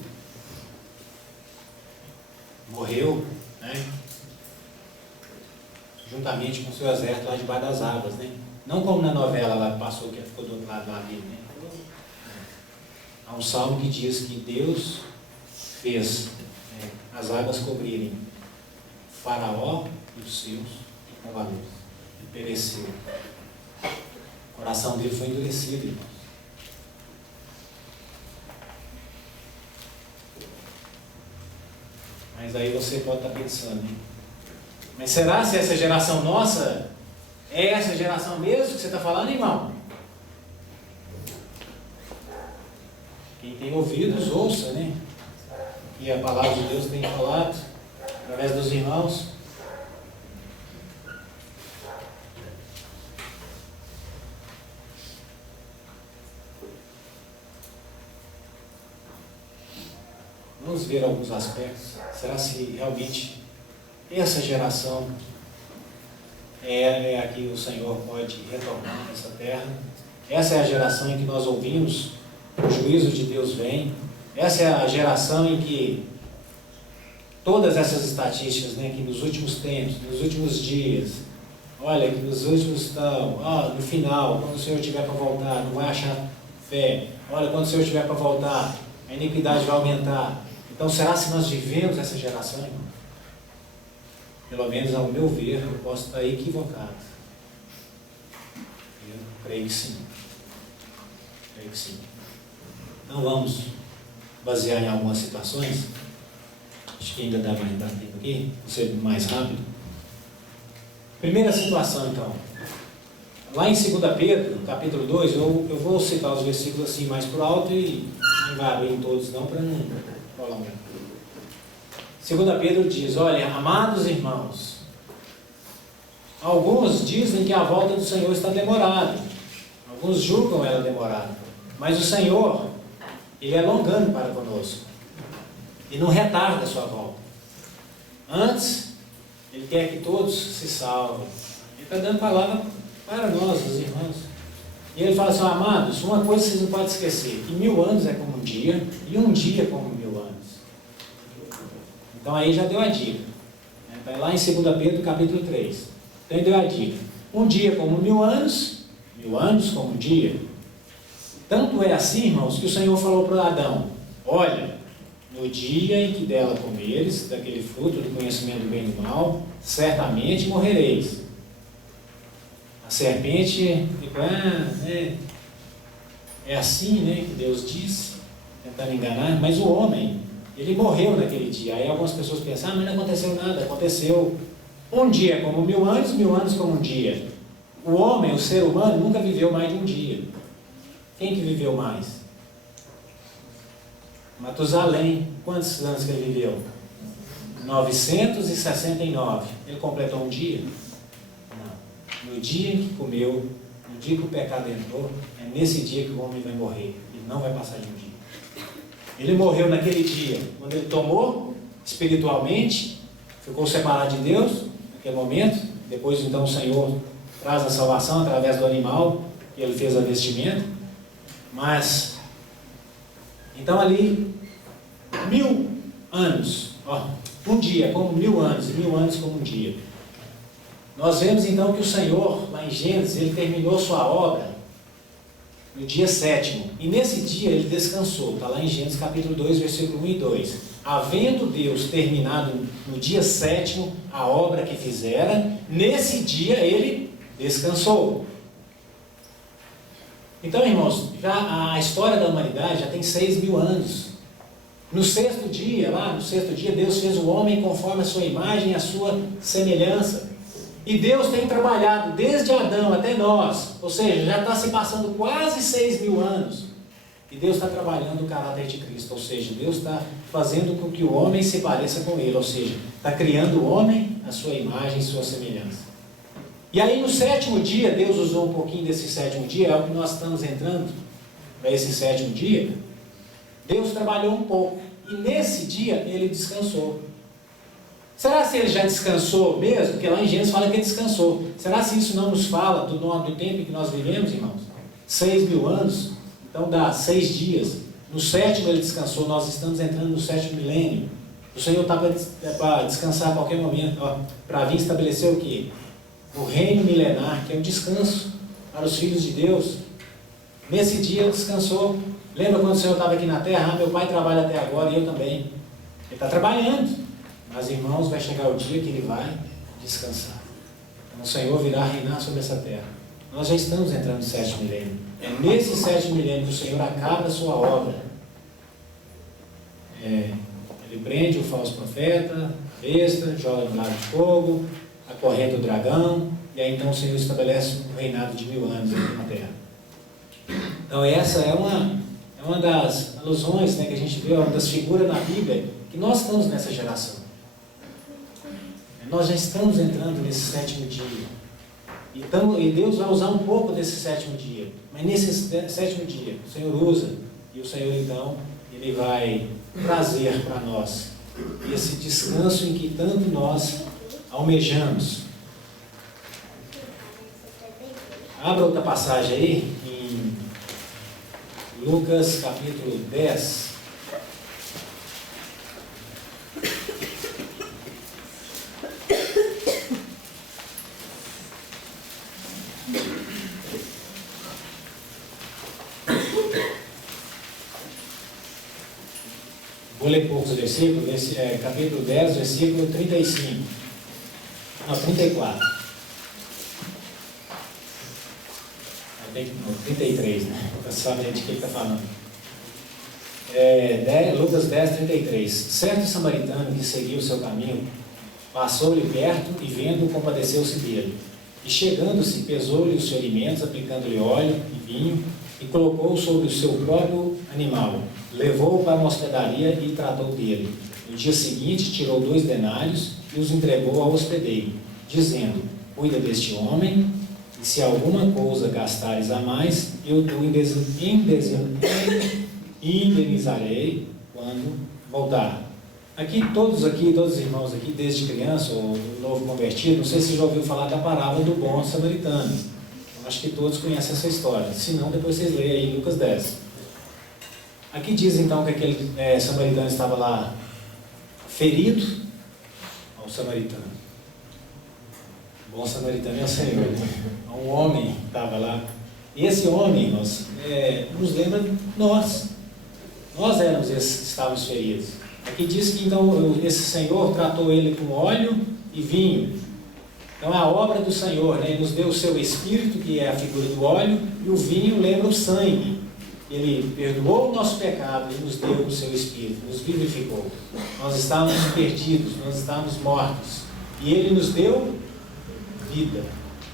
Morreu, né? Juntamente com o seu exército lá debaixo das águas, né? Não como na novela lá que passou, que ficou do outro lado lá dele, né? Há um salmo que diz que Deus fez as águas cobrirem Faraó e os seus cavaleiros. E pereceu. O coração dele foi endurecido, irmãos. Mas aí você pode estar pensando, hein? Mas será se essa geração nossa é essa geração mesmo que você está falando, irmão? Quem tem ouvidos, ouça, né? E a palavra de Deus tem falado através dos irmãos. Vamos ver alguns aspectos. Será se realmente essa geração é a que o Senhor pode retornar nessa terra? Essa é a geração em que nós ouvimos o juízo de Deus vem. Essa é a geração em que todas essas estatísticas, né, que nos últimos tempos, nos últimos dias, olha, que nos últimos estão, no final, quando o Senhor estiver para voltar, não vai achar fé. Olha, quando o Senhor estiver para voltar, a iniquidade vai aumentar. Então, será se nós vivemos essa geração, irmão? Pelo menos, ao meu ver, eu posso estar equivocado. Eu creio que sim. Creio que sim. Então, vamos basear em algumas situações. Acho que ainda dá tempo aqui, vou ser mais rápido. Primeira situação, então. Lá em 2 Pedro, capítulo 2, eu vou citar os versículos assim mais por alto e não vai abrir em todos não, para não prolongar. 2 Pedro diz, olha, amados irmãos, alguns dizem que a volta do Senhor está demorada. Alguns julgam ela demorada. Mas o Senhor, Ele é longânimo para conosco. E não retarda a sua volta. Antes, Ele quer que todos se salvem. Ele está dando palavra para nós, os irmãos. E Ele fala assim, amados, uma coisa vocês não podem esquecer, que 1000 anos é como um dia, e um dia é como 1000 anos. Então aí já deu a dica. Está lá em 2 Pedro, capítulo 3. Então ele deu a dica. Um dia como 1000 anos, 1000 anos como um dia. Tanto é assim, irmãos, que o Senhor falou para Adão, olha, no dia em que dela comeres, daquele fruto do conhecimento do bem e do mal, certamente morrereis. A serpente, é assim, né, que Deus disse, tentando enganar, mas o homem, ele morreu naquele dia. Aí algumas pessoas pensam, mas não aconteceu nada. Aconteceu. Um dia é como 1000 anos, 1000 anos como um dia. O homem, o ser humano, nunca viveu mais de um dia. Quem que viveu mais? Matusalém. Quantos anos que ele viveu? 969. Ele completou um dia? Não. No dia em que comeu, no dia que o pecado entrou, é nesse dia que o homem vai morrer. Ele não vai passar de um dia. Ele morreu naquele dia, quando ele tomou espiritualmente, ficou separado de Deus, naquele momento. Depois, então, o Senhor traz a salvação através do animal que ele fez a vestimenta. Mas, então ali, 1000 anos, ó, um dia como 1000 anos, e 1000 anos como um dia. Nós vemos então que o Senhor, lá em Gênesis, ele terminou sua obra no dia 7º. E nesse dia ele descansou. Está lá em Gênesis capítulo 2, versículo 1 e 2. Havendo Deus terminado no dia 7º a obra que fizera, nesse dia ele descansou. Então, irmãos, já a história da humanidade já tem 6.000 anos. No sexto dia, Deus fez o homem conforme a sua imagem e a sua semelhança. E Deus tem trabalhado desde Adão até nós, ou seja, já está se passando quase 6.000 anos. E Deus está trabalhando o caráter de Cristo, ou seja, Deus está fazendo com que o homem se pareça com Ele, ou seja, está criando o homem à sua imagem e sua semelhança. E aí no 7º dia, Deus usou um pouquinho desse 7º dia, é o que nós estamos entrando para esse 7º dia. Deus trabalhou um pouco, e nesse dia Ele descansou. Será que Ele já descansou mesmo? Porque lá em Gênesis fala que Ele descansou. Será que isso não nos fala do tempo que nós vivemos, irmãos? 6.000 anos, então dá 6 dias. No 7º Ele descansou, nós estamos entrando no 7º milênio. O Senhor está para descansar a qualquer momento, para vir estabelecer o quê? O reino milenar, que é o descanso para os filhos de Deus. Nesse dia Ele descansou. Lembra quando o Senhor estava aqui na terra? Meu pai trabalha até agora e eu também. Ele está trabalhando. Mas, irmãos, vai chegar o dia que Ele vai descansar. Então, o Senhor virá reinar sobre essa terra. Nós já estamos entrando no 7º milênio. É nesse 7º milênio que o Senhor acaba a sua obra. Ele prende o falso profeta, a besta, joga no lago de fogo, acorrenta o dragão, e aí então o Senhor estabelece um reinado de 1000 anos aqui na terra. Então essa é uma das alusões, né, que a gente vê, uma das figuras na Bíblia, que nós estamos nessa geração. Nós já estamos entrando nesse 7º dia. Então, e Deus vai usar um pouco desse 7º dia. Mas nesse 7º dia, o Senhor usa, e o Senhor então, Ele vai trazer para nós esse descanso em que tanto nós almejamos. Abra outra passagem aí, em Lucas capítulo 10. Vou ler poucos versículos, capítulo 10, versículo 35. Não, 34. 33, né? Para saber de que ele está falando. Lucas 10, 33. Certo samaritano que seguiu o seu caminho, passou-lhe perto e vendo, compadeceu-se dele. E chegando-se, pesou-lhe os seus alimentos, aplicando-lhe óleo e vinho, e colocou sobre o seu próprio animal. Levou-o para uma hospedaria e tratou dele. No dia seguinte, tirou 2 denários e os entregou ao hospedeiro, dizendo: cuida deste homem, e se alguma coisa gastares a mais, eu te indenizarei quando voltar. Todos os irmãos aqui, desde criança, ou novo convertido, não sei se já ouviu falar da parábola do bom samaritano. Eu acho que todos conhecem essa história. Se não, depois vocês leem aí Lucas 10. Aqui diz então que aquele samaritano estava lá ferido ao samaritano. O bom samaritano é o Senhor, né? Um homem estava lá. E esse homem, nos lembra nós. Nós éramos esses que estávamos feridos. Aqui diz que então esse Senhor tratou ele com óleo e vinho. Então é a obra do Senhor, né? Ele nos deu o seu Espírito, que é a figura do óleo, e o vinho lembra o sangue. Ele perdoou o nosso pecado e nos deu o seu Espírito, nos vivificou. Nós estávamos perdidos, nós estávamos mortos. E Ele nos deu vida.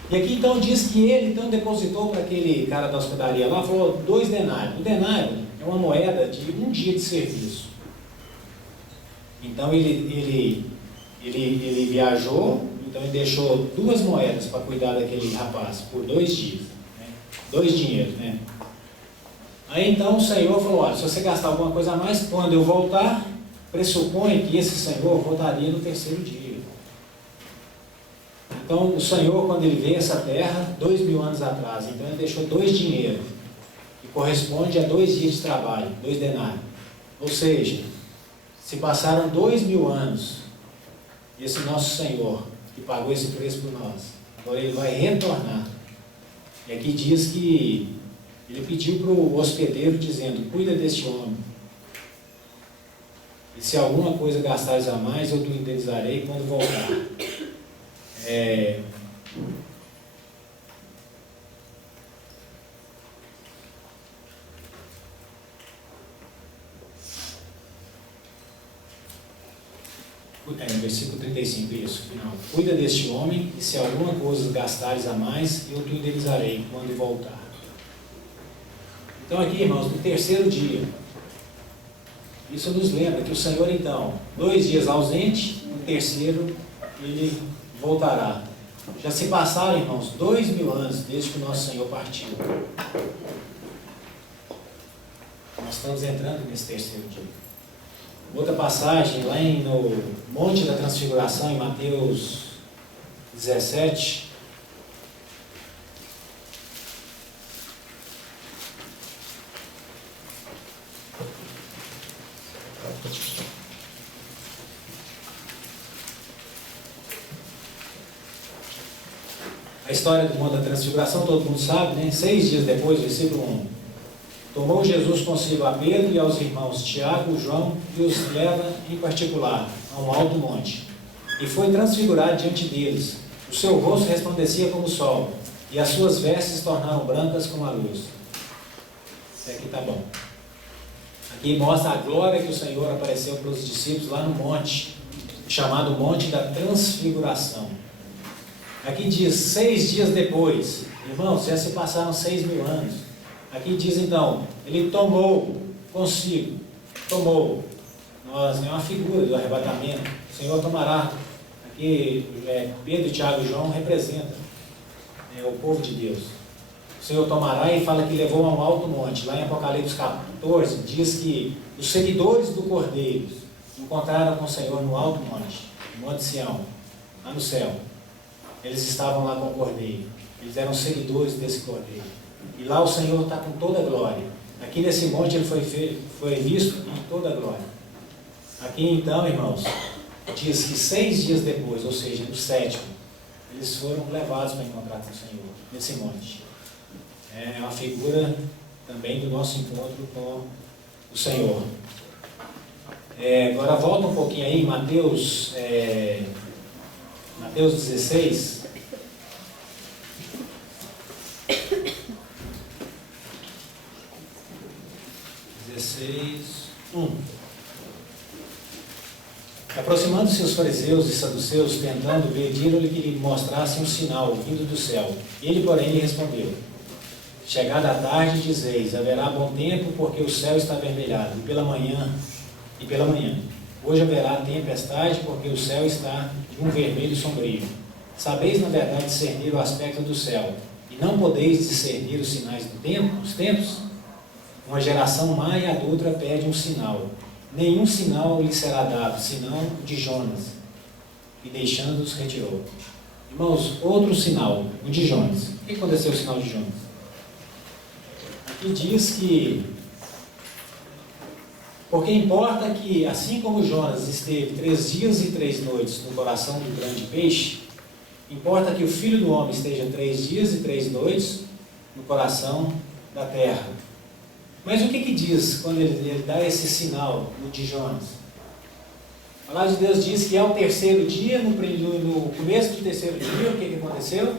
E aqui então diz que Ele então depositou para aquele cara da hospedaria lá, falou 2 denários. O denário é uma moeda de 1 dia de serviço. Então ele viajou, então ele deixou 2 moedas para cuidar daquele rapaz por 2 dias. Né? 2 dinheiros, né? Aí então o Senhor falou: olha, se você gastar alguma coisa a mais, quando eu voltar, pressupõe que esse Senhor voltaria no 3º dia. Então, o Senhor, quando Ele veio a essa terra, 2000 anos atrás, então Ele deixou 2 dinheiros, que corresponde a 2 dias de trabalho, 2 denários. Ou seja, se passaram 2000 anos, e esse nosso Senhor, que pagou esse preço por nós, agora Ele vai retornar. E aqui diz que Ele pediu para o hospedeiro, dizendo: cuida deste homem. E se alguma coisa gastares a mais, eu te indenizarei quando voltar. Versículo 35, isso, final. Cuida deste homem, e se alguma coisa gastares a mais, eu te indenizarei quando voltar. Então aqui, irmãos, no terceiro dia, isso nos lembra que o Senhor, então, 2 dias ausente, no terceiro Ele voltará. Já se passaram, irmãos, 2000 anos desde que o nosso Senhor partiu. Nós estamos entrando nesse terceiro dia. Outra passagem, lá no Monte da Transfiguração, em Mateus 17. A história do Monte da Transfiguração, todo mundo sabe, né? 6 dias depois, versículo 1. Tomou Jesus consigo a Pedro e aos irmãos Tiago, João, e os leva em particular a um alto monte. E foi transfigurado diante deles. O seu rosto resplandecia como o sol, e as suas vestes tornaram brancas como a luz. Até aqui está bom. Aqui mostra a glória que o Senhor apareceu para os discípulos lá no monte, chamado Monte da Transfiguração. Aqui diz 6 dias depois. Irmãos, já se passaram 6.000 anos. Aqui diz então, Ele tomou consigo, tomou. Nós, é uma figura do arrebatamento. O Senhor tomará. Aqui Pedro, Tiago e João representam o povo de Deus. O Senhor tomará e fala que levou a um alto monte. Lá em Apocalipse 14 diz que os seguidores do Cordeiro encontraram com o Senhor no alto monte, no Monte Sião, lá no céu. Eles estavam lá com o Cordeiro. Eles eram seguidores desse Cordeiro. E lá o Senhor está com toda a glória. Aqui nesse monte Ele foi visto em toda a glória. Aqui então, irmãos, diz que 6 dias depois, ou seja, no 7º, eles foram levados para encontrar com o Senhor, nesse monte. É uma figura também do nosso encontro com o Senhor. Agora volta um pouquinho aí, Mateus 16. Aproximando-se os fariseus e saduceus, tentando pediram-lhe que lhe mostrasse um sinal vindo do céu. Ele, porém, lhe respondeu: chegada a tarde, dizeis, haverá bom tempo, porque o céu está avermelhado, e pela manhã. Hoje haverá tempestade, porque o céu está de um vermelho sombrio. Sabeis, na verdade, discernir o aspecto do céu, e não podeis discernir os sinais dos tempos? Uma geração má e adulta pede um sinal. Nenhum sinal lhe será dado, senão o de Jonas. E deixando-os, retirou. Irmãos, outro sinal, o de Jonas. O que aconteceu com o sinal de Jonas? Aqui diz que, porque importa que, assim como Jonas esteve 3 dias e 3 noites no coração do grande peixe, importa que o Filho do Homem esteja 3 dias e 3 noites no coração da terra. Mas o que diz quando ele dá esse sinal no de Jonas? A palavra de Deus diz que ao terceiro dia, no começo do terceiro dia, o que aconteceu?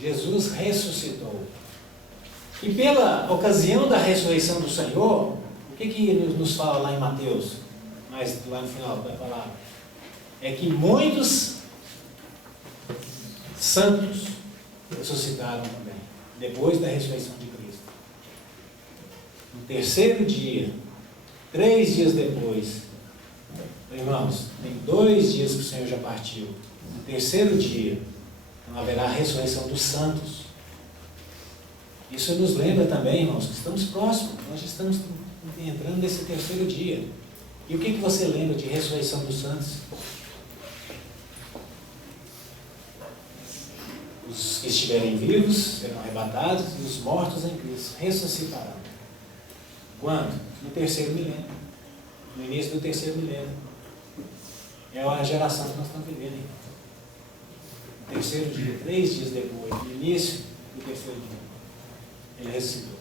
Jesus ressuscitou. E pela ocasião da ressurreição do Senhor, o que nos fala lá em Mateus? Mas lá no final da palavra. É que muitos santos ressuscitaram também, depois da ressurreição de Cristo. No terceiro dia, 3 dias depois, irmãos, tem 2 dias que o Senhor já partiu. No terceiro dia, não haverá a ressurreição dos santos. Isso nos lembra também, irmãos, que estamos próximos, nós já estamos entrando nesse terceiro dia. E o que você lembra de ressurreição dos santos? Os que estiverem vivos serão arrebatados e os mortos em Cristo ressuscitarão. Quando? No terceiro milênio. No início do terceiro milênio. É a geração que nós estamos vivendo. Hein? No terceiro dia, 3 dias depois, no início do terceiro dia, ele ressuscitou.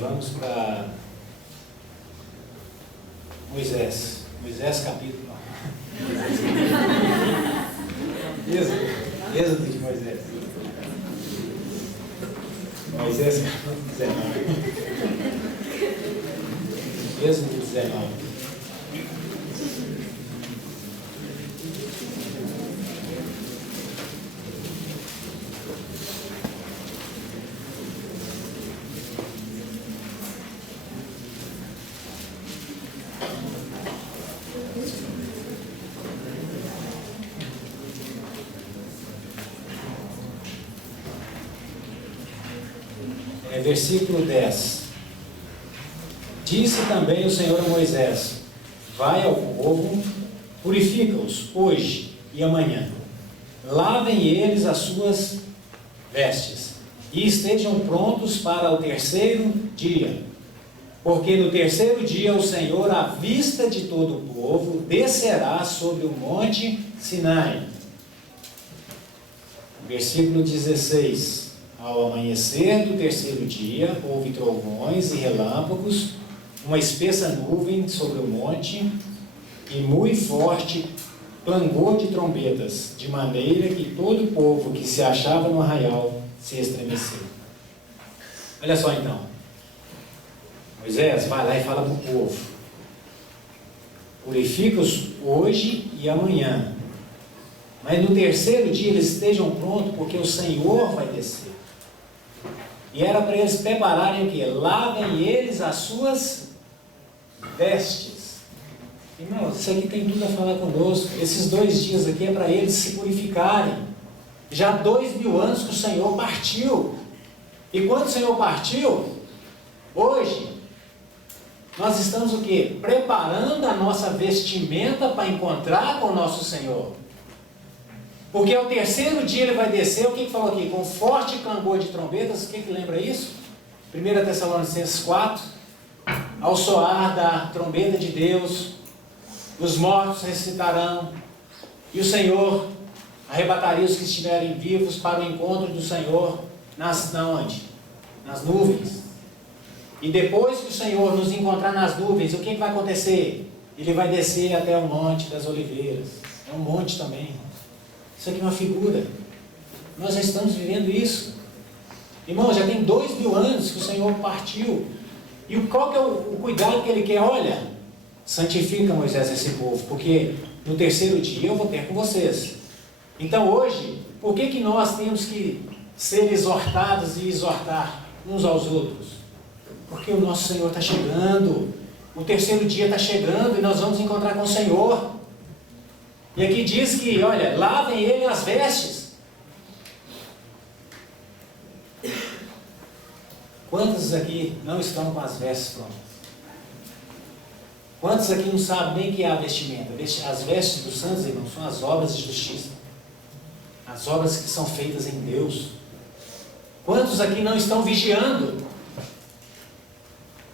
Vamos para Moisés. Moisés capítulo. Êxodo de Moisés. Moisés capítulo 19. Êxodo 19. Versículo 10. Disse também o Senhor a Moisés: vai ao povo, purifica-os hoje e amanhã. Lavem eles as suas vestes e estejam prontos para o terceiro dia. Porque no terceiro dia o Senhor, à vista de todo o povo, descerá sobre o monte Sinai. Versículo 16. Ao amanhecer do terceiro dia, houve trovões e relâmpagos, uma espessa nuvem sobre o monte, e muito forte clangor de trombetas, de maneira que todo o povo que se achava no arraial se estremeceu. Olha só então. Moisés vai lá e fala para o povo: purifica-os hoje e amanhã, mas no terceiro dia eles estejam prontos, porque o Senhor vai descer. E era para eles prepararem o quê? Lavem eles as suas vestes. Irmãos, isso aqui tem tudo a falar conosco. Esses 2 dias aqui é para eles se purificarem. Já 2000 anos que o Senhor partiu. E quando o Senhor partiu, hoje, nós estamos o quê? Preparando a nossa vestimenta para encontrar com o nosso Senhor. Porque ao terceiro dia ele vai descer, o que falou aqui? Com forte clangor de trombetas, o que lembra isso? 1 Tessalonicenses 4, ao soar da trombeta de Deus, os mortos ressuscitarão, e o Senhor arrebataria os que estiverem vivos para o encontro do Senhor, nas nuvens. E depois que o Senhor nos encontrar nas nuvens, o que vai acontecer? Ele vai descer até o Monte das Oliveiras. É um monte também. Isso aqui é uma figura. Nós já estamos vivendo isso. Irmão, já tem 2000 anos que o Senhor partiu. E qual que é o cuidado que Ele quer? Olha, santifica, Moisés, esse povo, porque no terceiro dia eu vou ter com vocês. Então hoje, por que nós temos que ser exortados e exortar uns aos outros? Porque o nosso Senhor está chegando. O terceiro dia está chegando e nós vamos encontrar com o Senhor. E aqui diz que, olha, lavem ele as vestes. Quantos aqui não estão com as vestes prontas? Quantos aqui não sabem nem o que é a vestimenta? As vestes dos santos, irmãos, são as obras de justiça. As obras que são feitas em Deus. Quantos aqui não estão vigiando?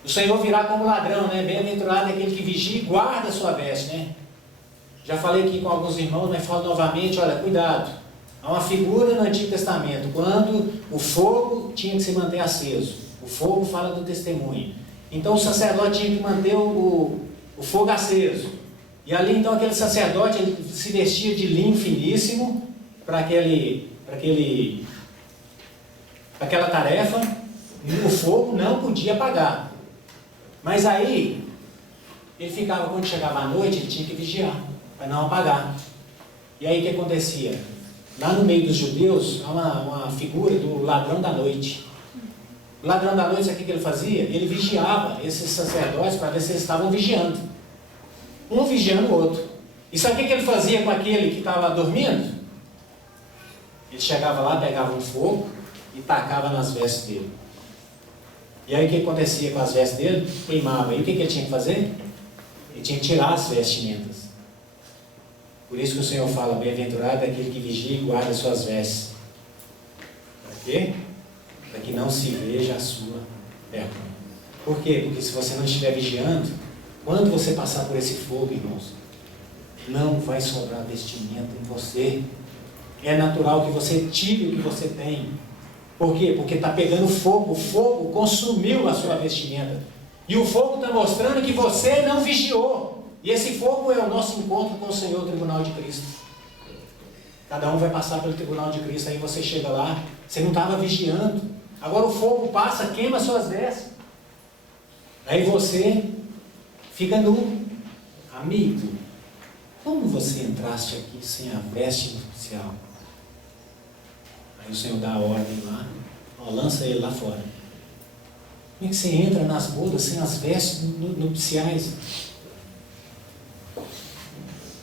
O Senhor virá como ladrão, né? Bem-aventurado é aquele que vigia e guarda a sua veste, né? Já falei aqui com alguns irmãos, mas falo novamente, olha, cuidado. Há uma figura no Antigo Testamento, quando o fogo tinha que se manter aceso. O fogo fala do testemunho. Então o sacerdote tinha que manter o fogo aceso. E ali então aquele sacerdote, ele se vestia de linho finíssimo para aquela tarefa. E o fogo não podia apagar. Mas aí, ele ficava, quando chegava à noite, ele tinha que vigiar, para não apagar. E aí o que acontecia? Lá no meio dos judeus, há uma figura do ladrão da noite. O ladrão da noite, sabe o que ele fazia? Ele vigiava esses sacerdotes para ver se eles estavam vigiando. Um vigiando o outro. E sabe o que ele fazia com aquele que estava dormindo? Ele chegava lá, pegava um fogo e tacava nas vestes dele. E aí o que acontecia com as vestes dele? Queimava. E o que ele tinha que fazer? Ele tinha que tirar as vestimentas. Por isso que o Senhor fala, bem-aventurado é aquele que vigia e guarda suas vestes. Para quê? Para que não se veja a sua vergonha. Por quê? Porque se você não estiver vigiando, quando você passar por esse fogo, irmãos, não vai sobrar vestimenta em você. É natural que você tire o que você tem. Por quê? Porque está pegando fogo. O fogo consumiu a sua vestimenta. E o fogo está mostrando que você não vigiou. E esse fogo é o nosso encontro com o Senhor, o tribunal de Cristo. Cada um vai passar pelo tribunal de Cristo. Aí você chega lá, você não estava vigiando. Agora o fogo passa, queima suas vestes. Aí você fica nu. Amigo, como você entraste aqui sem a veste nupcial? Aí o Senhor dá a ordem lá, ó, lança ele lá fora. Como é que você entra nas bodas sem as vestes nupciais?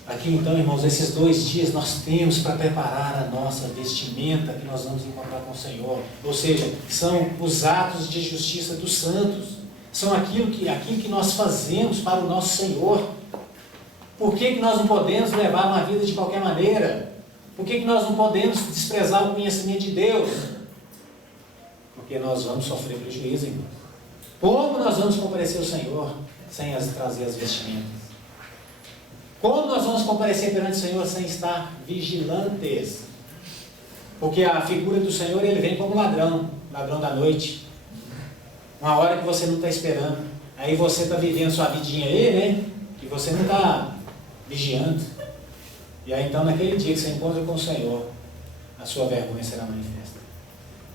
Aqui então, irmãos, esses 2 dias nós temos para preparar a nossa vestimenta que nós vamos encontrar com o Senhor. Ou seja, são os atos de justiça dos santos. São aquilo que nós fazemos para o nosso Senhor. Por que nós não podemos levar uma vida de qualquer maneira? Por que nós não podemos desprezar o conhecimento de Deus? Porque nós vamos sofrer prejuízo, irmãos. Como nós vamos comparecer ao Senhor sem trazer as vestimentas? Como nós vamos comparecer perante o Senhor sem estar vigilantes? Porque a figura do Senhor, ele vem como ladrão da noite. Uma hora que você não está esperando. Aí você está vivendo sua vidinha aí, né? E você não está vigiando. E aí então naquele dia que você encontra com o Senhor, a sua vergonha será manifesta.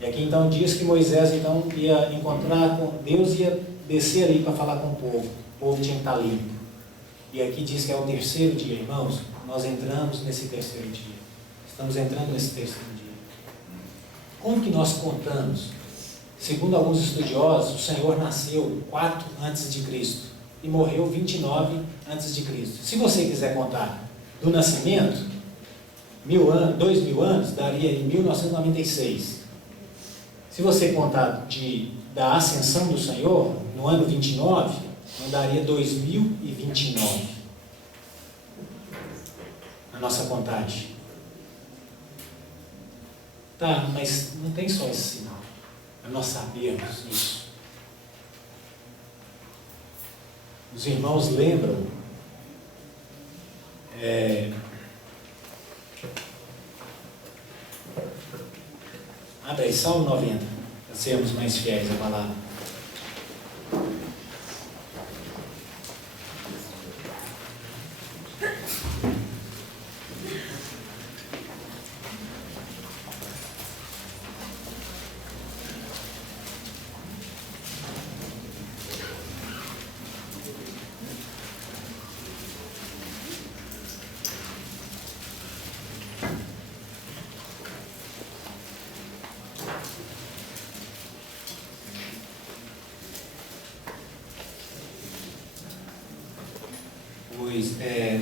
E aqui então diz que Moisés então ia encontrar com Deus, ia descer ali para falar com o povo. O povo tinha que estar limpo. E aqui diz que é o 3º dia, irmãos. Nós entramos nesse 3º dia. Estamos entrando nesse 3º dia. Como que nós contamos? Segundo alguns estudiosos, o Senhor nasceu 4 antes de Cristo e morreu 29 antes de Cristo. Se você quiser contar do nascimento, 2.000 anos, daria em 1996. Se você contar da ascensão do Senhor, no ano 29, não daria 2029. A nossa contagem. Tá, mas não tem só esse sinal. Nós sabemos isso. Os irmãos lembram abre aí, Salmo 90, para sermos mais fiéis à palavra.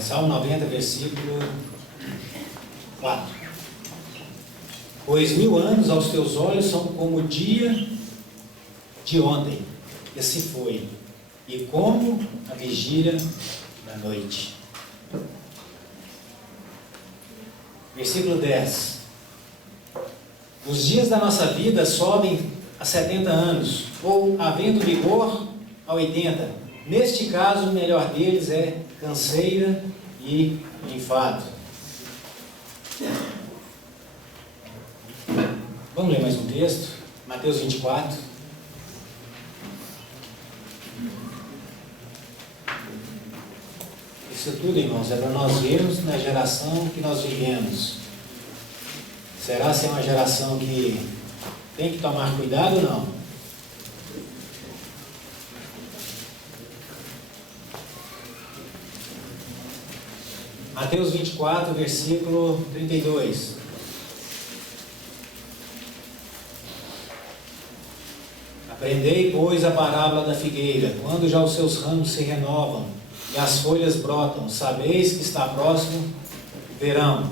Salmo 90, versículo 4. Pois 1000 anos aos teus olhos são como o dia de ontem, que se foi, e como a vigília da noite. Versículo 10. Os dias da nossa vida sobem a 70 anos, ou havendo vigor a 80. Neste caso, o melhor deles é canseira e enfado. Vamos ler mais um texto? Mateus 24. Isso tudo, irmãos, é para nós vermos na geração que nós vivemos. Será ser uma geração que tem que tomar cuidado ou não? Mateus 24, versículo 32. Aprendei, pois, a parábola da figueira. Quando já os seus ramos se renovam e as folhas brotam, sabeis que está próximo o verão.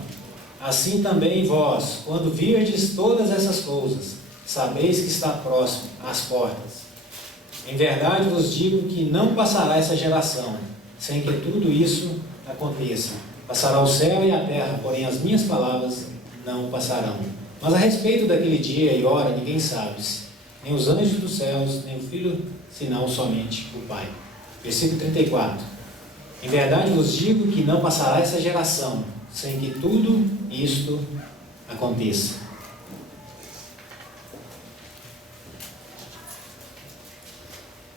Assim também vós, quando virdes todas essas coisas, sabeis que está próximo às portas. Em verdade vos digo que não passará essa geração sem que tudo isso aconteça. Passará o céu e a terra, porém as minhas palavras não passarão. Mas a respeito daquele dia e hora, ninguém sabe, nem os anjos dos céus, nem o Filho, senão somente o Pai. Versículo 34. Em verdade vos digo que não passará essa geração, sem que tudo isto aconteça.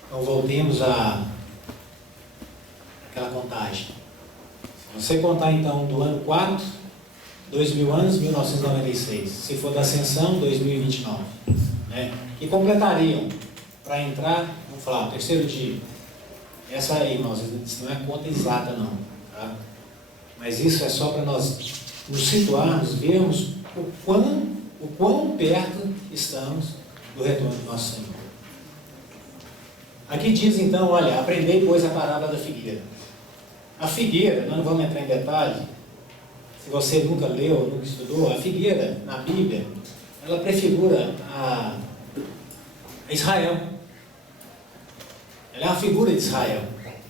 Então voltemos àquela contagem. Se você contar então do ano 4, 2000 anos, 1996. Se for da Ascensão, 2029. Né? Que completariam para entrar, vamos falar, o terceiro dia. Essa aí, irmãos, isso não é conta exata não. Tá? Mas isso é só para nós nos situarmos, vermos o quão perto estamos do retorno do nosso Senhor. Aqui diz então, olha, aprendei pois a parábola da figueira. A figueira, nós não vamos entrar em detalhe, se você nunca leu, nunca estudou, a figueira na Bíblia, ela prefigura a Israel. Ela é uma figura de Israel.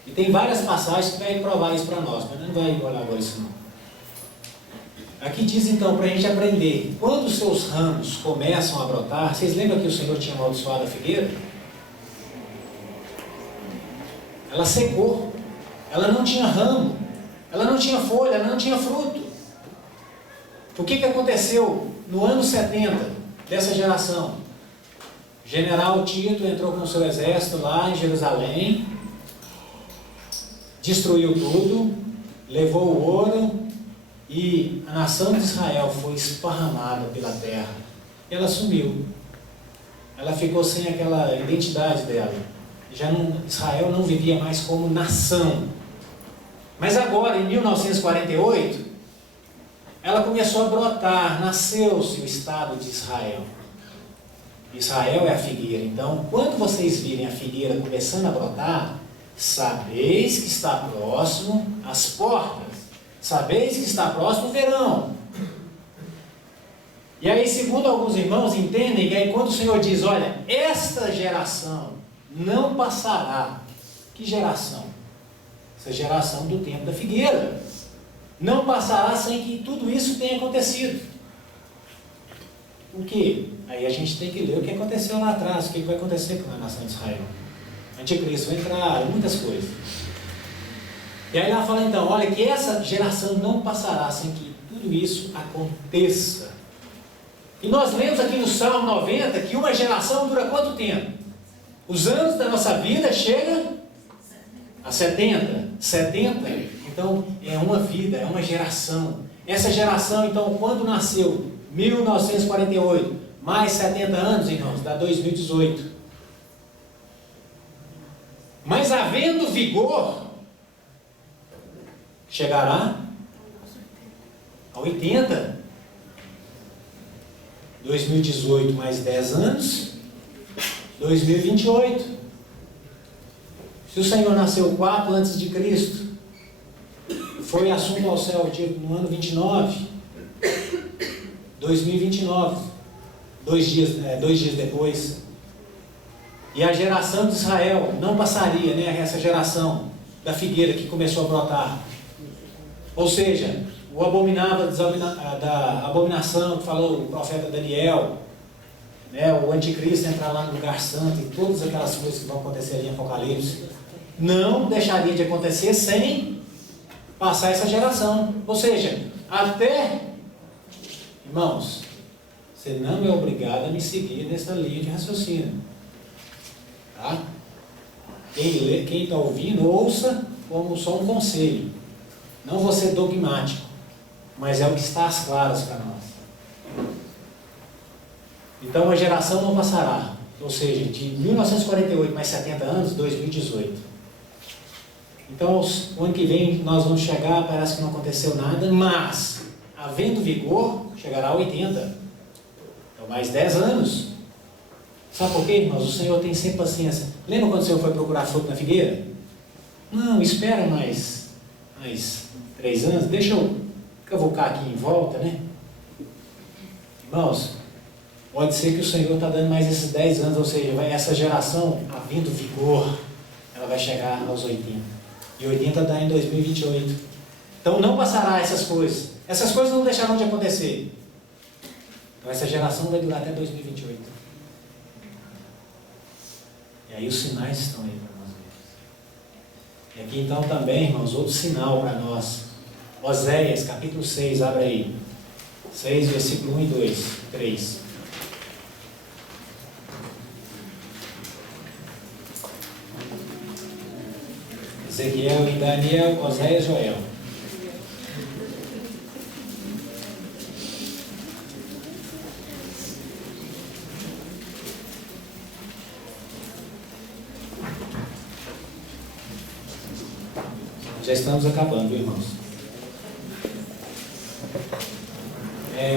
E tem várias passagens que vai provar isso para nós, mas não vai olhar agora isso não. Aqui diz então para a gente aprender, quando os seus ramos começam a brotar, vocês lembram que o Senhor tinha amaldiçoado a figueira? Ela secou, ela não tinha ramo, ela não tinha folha, ela não tinha fruto. O que aconteceu no ano 70 dessa geração? O general Tito entrou com seu exército lá em Jerusalém, destruiu tudo, levou o ouro e a nação de Israel foi esparramada pela terra. E ela sumiu. Ela ficou sem aquela identidade dela. Israel não vivia mais como nação. Mas agora, em 1948, ela começou a brotar, nasceu-se o Estado de Israel. Israel é a figueira. Então, quando vocês virem a figueira começando a brotar, sabeis que está próximo as portas. Sabeis que está próximo o verão. E aí, segundo alguns irmãos, entendem que aí quando o Senhor diz, olha, esta geração não passará. Que geração? Essa geração do tempo da figueira. Não passará sem que tudo isso tenha acontecido. O que? Aí a gente tem que ler o que aconteceu lá atrás, o que vai acontecer com a nação de Israel. Anticristo vai entrar, muitas coisas. E aí ela fala então, olha, que essa geração não passará sem que tudo isso aconteça. E nós lemos aqui no Salmo 90 que uma geração dura quanto tempo? Os anos da nossa vida chegam a 70. 70, então é uma vida, é uma geração. Essa geração, então, quando nasceu? 1948, mais 70 anos, irmãos, dá 2018. Mas havendo vigor, chegará a 80. 2018 mais 10 anos, 2028. Se o Senhor nasceu 4 antes de Cristo, foi assunto ao céu no ano 29, 2029, 2 dias depois. E a geração de Israel não passaria, né, essa geração da figueira que começou a brotar. Ou seja, o abominável da abominação que falou o profeta Daniel, né, o anticristo entrar lá no lugar santo e todas aquelas coisas que vão acontecer ali em Apocalipse, não deixaria de acontecer sem passar essa geração. Ou seja, até, irmãos, você não é obrigado a me seguir nessa linha de raciocínio. Tá? Quem está ouvindo, ouça como só um conselho. Não vou ser dogmático, mas é o que está às claras para nós. Então a geração não passará. Ou seja, de 1948 mais 70 anos, 2018. Então, o ano que vem nós vamos chegar, parece que não aconteceu nada, mas, havendo vigor, chegará a 80. Então, mais 10 anos. Sabe por quê, irmãos? O Senhor tem sempre paciência. Lembra quando o Senhor foi procurar fruto na figueira? Não, espera mais 3 anos, deixa eu cavucar aqui em volta, né? Irmãos, pode ser que o Senhor está dando mais esses 10 anos, ou seja, essa geração, havendo vigor, ela vai chegar aos 80. E 80 dá em 2028. Então não passará essas coisas. Essas coisas não deixarão de acontecer. Então essa geração vai durar até 2028. E aí os sinais estão aí para nós vermos. E aqui então também, irmãos, outro sinal para nós. Oséias, capítulo 6, abre aí. 6, versículo 1 e 2, 3. Ezequiel e Daniel, Oséias e Joel. Já estamos acabando, viu, irmãos?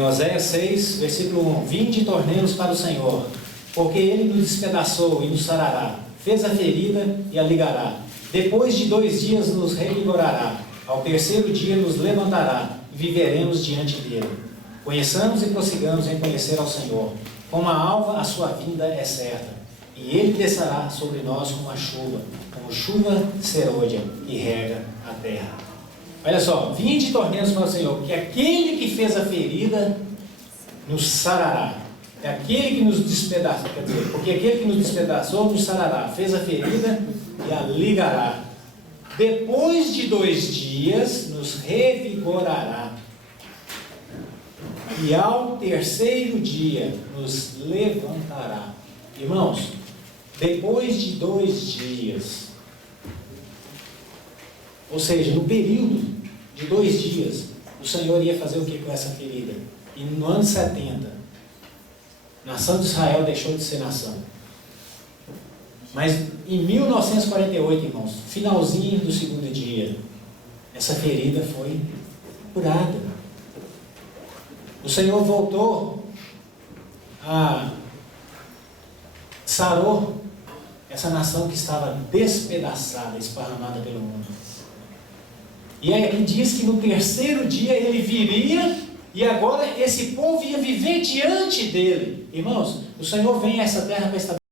Oséias 6, versículo 1. Vinde e tornemos para o Senhor, porque Ele nos despedaçou e nos sarará, fez a ferida e a ligará. Depois de 2 dias nos revigorará, ao 3º dia nos levantará, e viveremos diante dele. Conheçamos e prossigamos em conhecer ao Senhor. Como a alva, a sua vinda é certa, e Ele descerá sobre nós como chuva serôdia, e rega a terra. Olha só, vinde e tornemos para o Senhor, porque aquele que fez a ferida nos sarará. É aquele que nos despedaçou, quer dizer, porque aquele que nos despedaçou nos sarará, fez a ferida e a ligará. Depois de 2 dias nos revigorará. E ao 3º dia nos levantará. Irmãos, depois de 2 dias, ou seja, no período de 2 dias, o Senhor ia fazer o que com essa ferida? E no ano 70, a nação de Israel deixou de ser nação. Mas em 1948, irmãos, finalzinho do 2º dia, essa ferida foi curada. O Senhor voltou sarou essa nação que estava despedaçada, esparramada pelo mundo. E aí ele diz que no 3º dia ele viria, e agora esse povo ia viver diante dele. Irmãos, o Senhor vem a essa terra para estabelecer